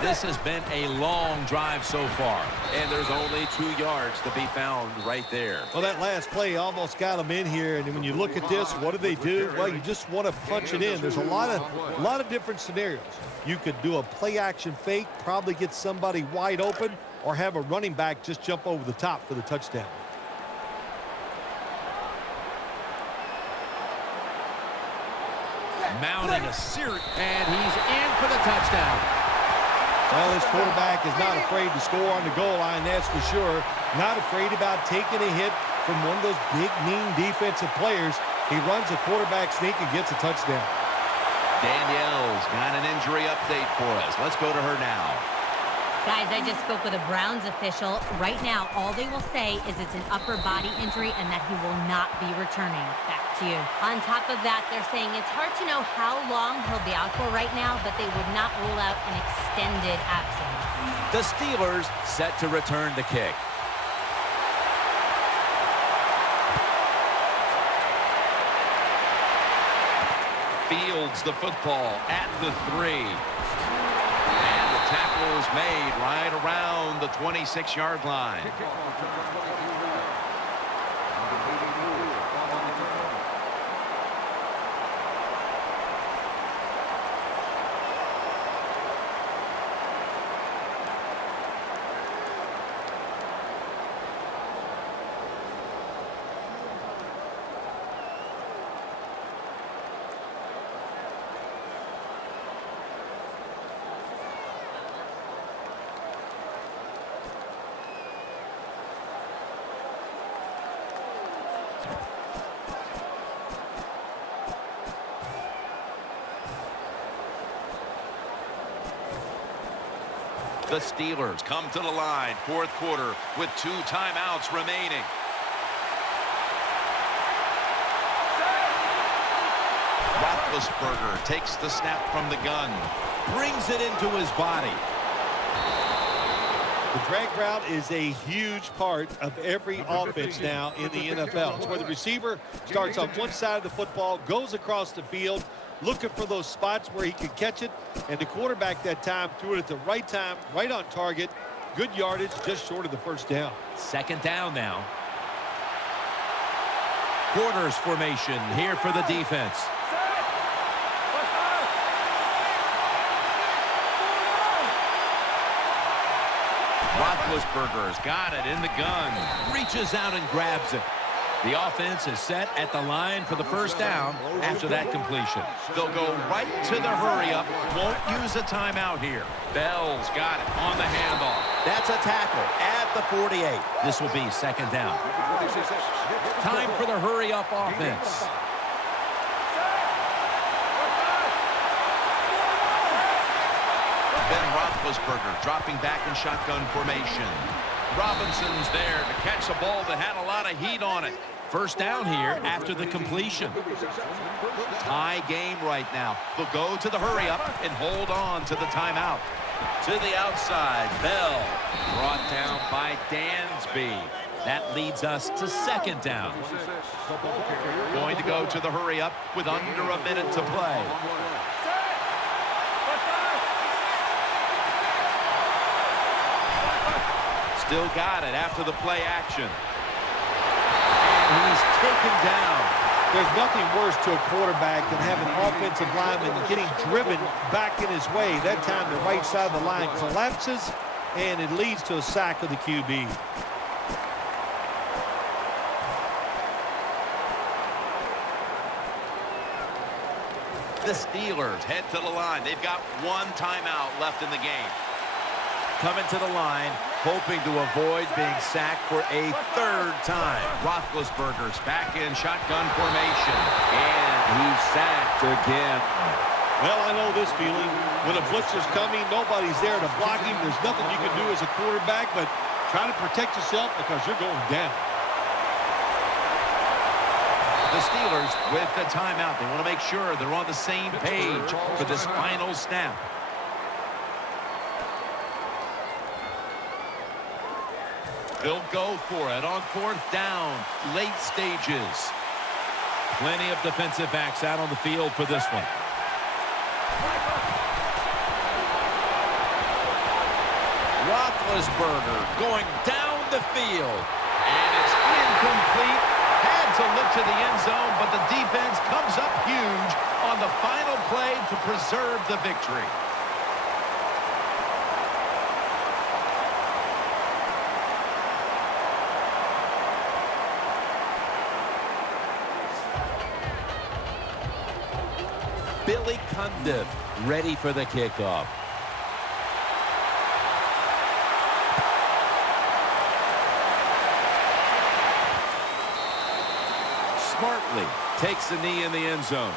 This has been a long drive so far, and there's only 2 yards to be found right there. Well, that last play almost got them in here, and when you look at this, what do? Well, you just want to punch it in. There's a lot of different scenarios. You could do a play-action fake, probably get somebody wide open, or have a running back just jump over the top for the touchdown. Mounting a series, and he's in for the touchdown. Well, this quarterback is not afraid to score on the goal line, that's for sure. Not afraid about taking a hit from one of those big, mean defensive players. He runs a quarterback sneak and gets a touchdown. Danielle's got an injury update for us. Let's go to her now. Guys, I just spoke with a Browns official. Right now, all they will say is it's an upper body injury and that he will not be returning. Back to you. On top of that, they're saying it's hard to know how long he'll be out for right now, but they would not rule out an extended absence. The Steelers set to return the kick. Fields the football at the 3. And the tackle is made right around the 26-yard line. The Steelers come to the line, 4th quarter, with 2 timeouts remaining. Roethlisberger takes the snap from the gun, brings it into his body. The drag route is a huge part of every offense now in the NFL. It's where the receiver starts on one side of the football, goes across the field, looking for those spots where he can catch it, and the quarterback that time threw it at the right time, right on target. Good yardage, just short of the first down. 2nd down now. Quarters formation here for the defense. Roethlisberger's got it in the gun. Reaches out and grabs it. The offense is set at the line for the first down after that completion. They'll go right to the hurry-up. Won't use a timeout here. Bell's got it on the handoff. That's a tackle at the 48. This will be 2nd down. Time for the hurry-up offense. Ben Roethlisberger dropping back in shotgun formation. Robinson's there to catch a ball that had a lot of heat on it. First down here after the completion. Tie game right now. They'll go to the hurry-up and hold on to the timeout. To the outside, Bell brought down by Dansby. That leads us to 2nd down. Going to go to the hurry-up with under a minute to play. Still got it after the play action. And he's taken down. There's nothing worse to a quarterback than having an offensive lineman getting driven back in his way. That time the right side of the line collapses, and it leads to a sack of the QB. The Steelers head to the line. They've got 1 timeout left in the game. Coming to the line, hoping to avoid being sacked for a 3rd time. Roethlisberger's back in shotgun formation. And he's sacked again. Well, I know this feeling. When a blitz is coming, nobody's there to block him. There's nothing you can do as a quarterback, but try to protect yourself because you're going down. The Steelers with the timeout. They want to make sure they're on the same page for this final snap. They'll go for it on 4th down, late stages. Plenty of defensive backs out on the field for this one. Roethlisberger going down the field. And it's incomplete. Had to look to the end zone, but the defense comes up huge on the final play to preserve the victory. Billy Cundiff ready for the kickoff. Smartly takes the knee in the end zone.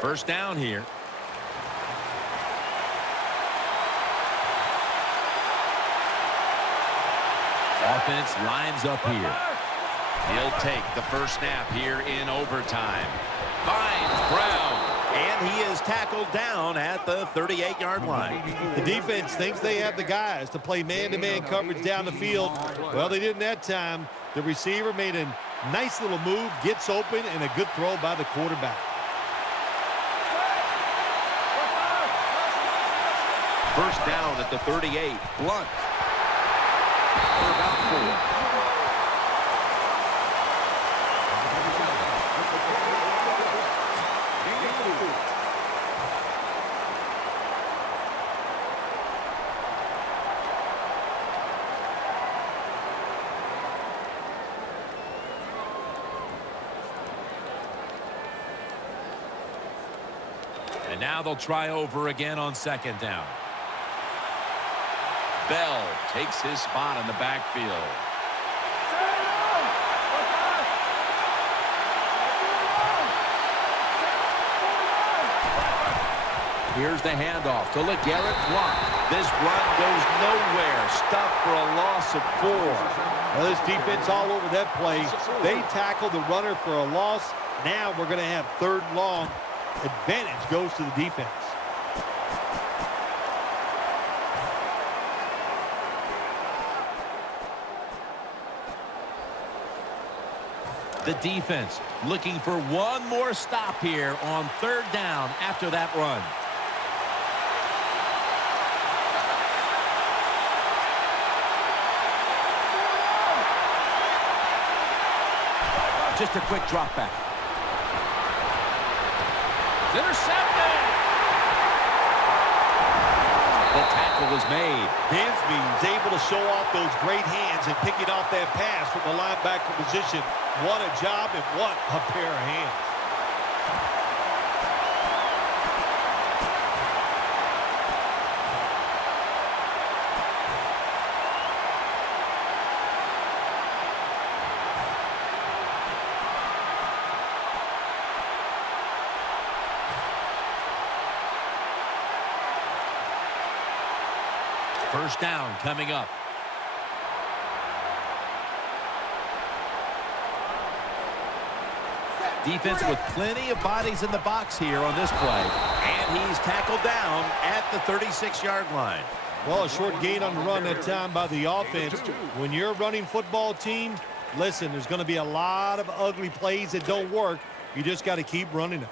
First down here. Offense lines up here. He'll take the first snap here in overtime. Finds Brown. And he is tackled down at the 38-yard line. The defense thinks they have the guys to play man-to-man coverage down the field. Well, they didn't that time. The receiver made a nice little move, gets open, and a good throw by the quarterback. First down at the 38. Blunt. For about 4. And now they'll try over again on 2nd down. Bell takes his spot in the backfield. Here's the handoff to LeGarrette Blount. This run goes nowhere. Stuffed for a loss of 4. Well, this defense all over that play. They tackled the runner for a loss. Now we're going to have 3rd and long. Advantage goes to the defense. The defense looking for one more stop here on 3rd down after that run. Just a quick drop back. It's intercepted. The tackle was made. Dansby is able to show off those great hands and picking off that pass from the linebacker position. What a job and what a pair of hands. First down coming up. Defense with plenty of bodies in the box here on this play. And he's tackled down at the 36-yard line. Well, a short gain on the run that time by the offense. When you're a running football team, listen, there's going to be a lot of ugly plays that don't work. You just got to keep running them.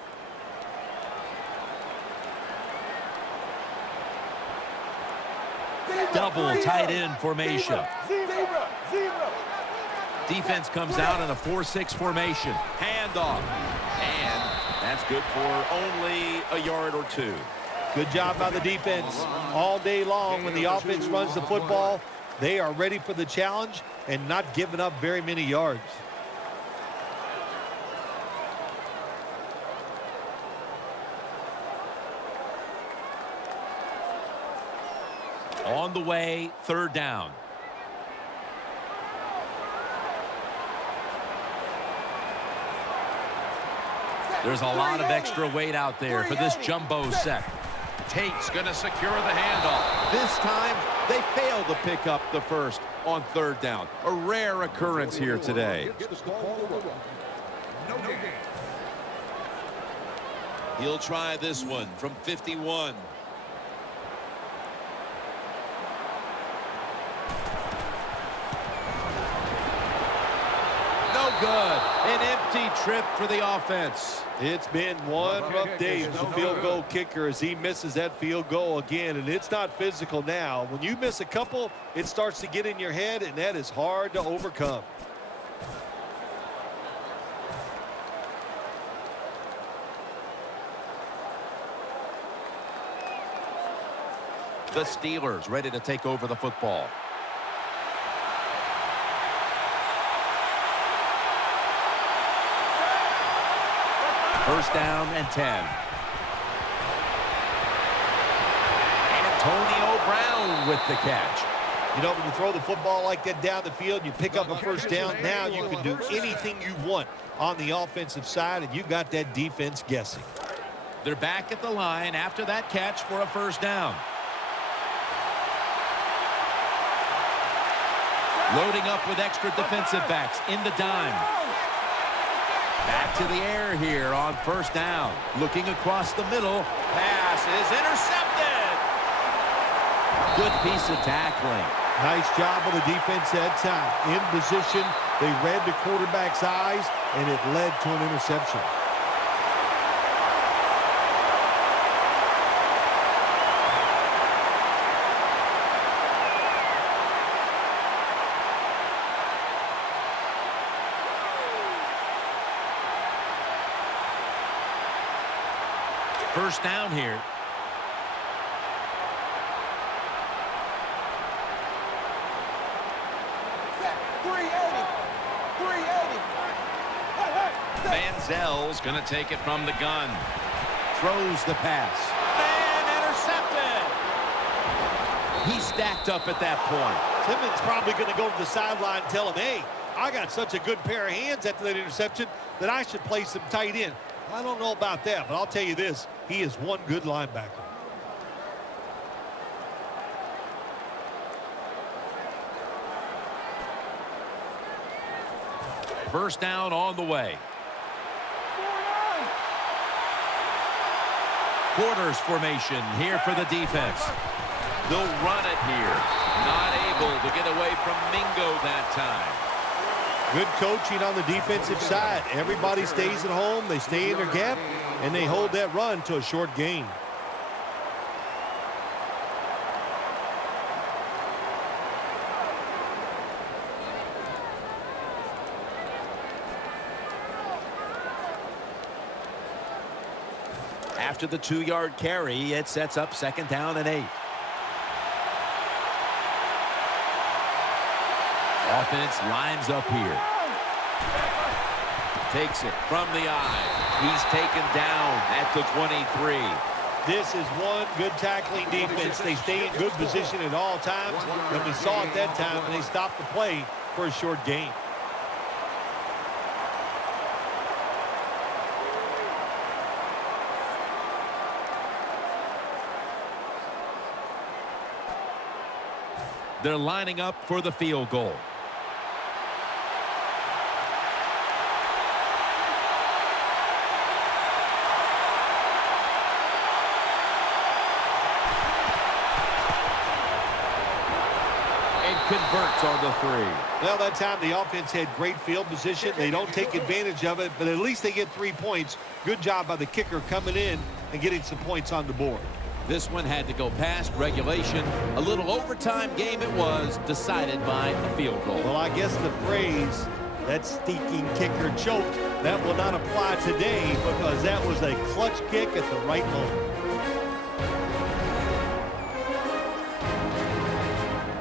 Double tight end formation. Defense comes out in a 4-6 formation. Handoff. And that's good for only a yard or 2. Good job by the defense. All day long when the offense runs the football, they are ready for the challenge and not giving up very many yards. On the way, third down. There's a lot of extra weight out there for this jumbo set. Tate's going to secure the handoff. This time, they failed to pick up the first on third down. A rare occurrence here today. He'll try this one from 51. No good. An empty trip for the offense. It's been one rough day for the field goal kicker as he misses that field goal again, and it's not physical now. When you miss a couple, it starts to get in your head, and that is hard to overcome. The Steelers ready to take over the football. First down and 10. Antonio Brown with the catch. You know, when you throw the football like that down the field, you pick up a first down, now you can do anything you want on the offensive side, and you got that defense guessing. They're back at the line after that catch for a first down. Loading up with extra defensive backs in the dime. Back to the air here on first down. Looking across the middle. Pass is intercepted. Good piece of tackling. Nice job of the defense that time. In position, they read the quarterback's eyes, and it led to an interception. First down here. Manziel's going to take it from the gun. Throws the pass. And intercepted. He stacked up at that point. Timmons probably going to go to the sideline and tell him, hey, I got such a good pair of hands after that interception that I should play some tight end. I don't know about that, but I'll tell you this. He is one good linebacker. First down on the way. Quarters formation here for the defense. They'll run it here. Not able to get away from Mingo that time. Good coaching on the defensive side. Everybody stays at home. They stay in their gap, and they hold that run to a short gain. After the 2-yard carry, it sets up second down and 8. Offense lines up here. Takes it from the eye. He's taken down at the 23. This is one good tackling defense. They stay in good position at all times. And we saw it that time, and they stopped the play for a short gain. They're lining up for the field goal. Converts on the 3. Well, that time the offense had great field position. They don't take advantage of it, but at least they get 3 points. Good job by the kicker coming in and getting some points on the board. This one had to go past regulation. A little overtime game it was, decided by a field goal. Well, I guess the phrase, that stinking kicker choked, that will not apply today because that was a clutch kick at the right moment.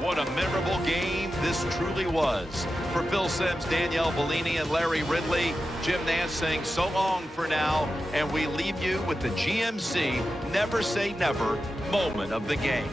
What a memorable game this truly was. For Phil Simms, Danielle Bellini, and Larry Ridley, Jim Nance saying so long for now, and we leave you with the GMC Never Say Never moment of the game.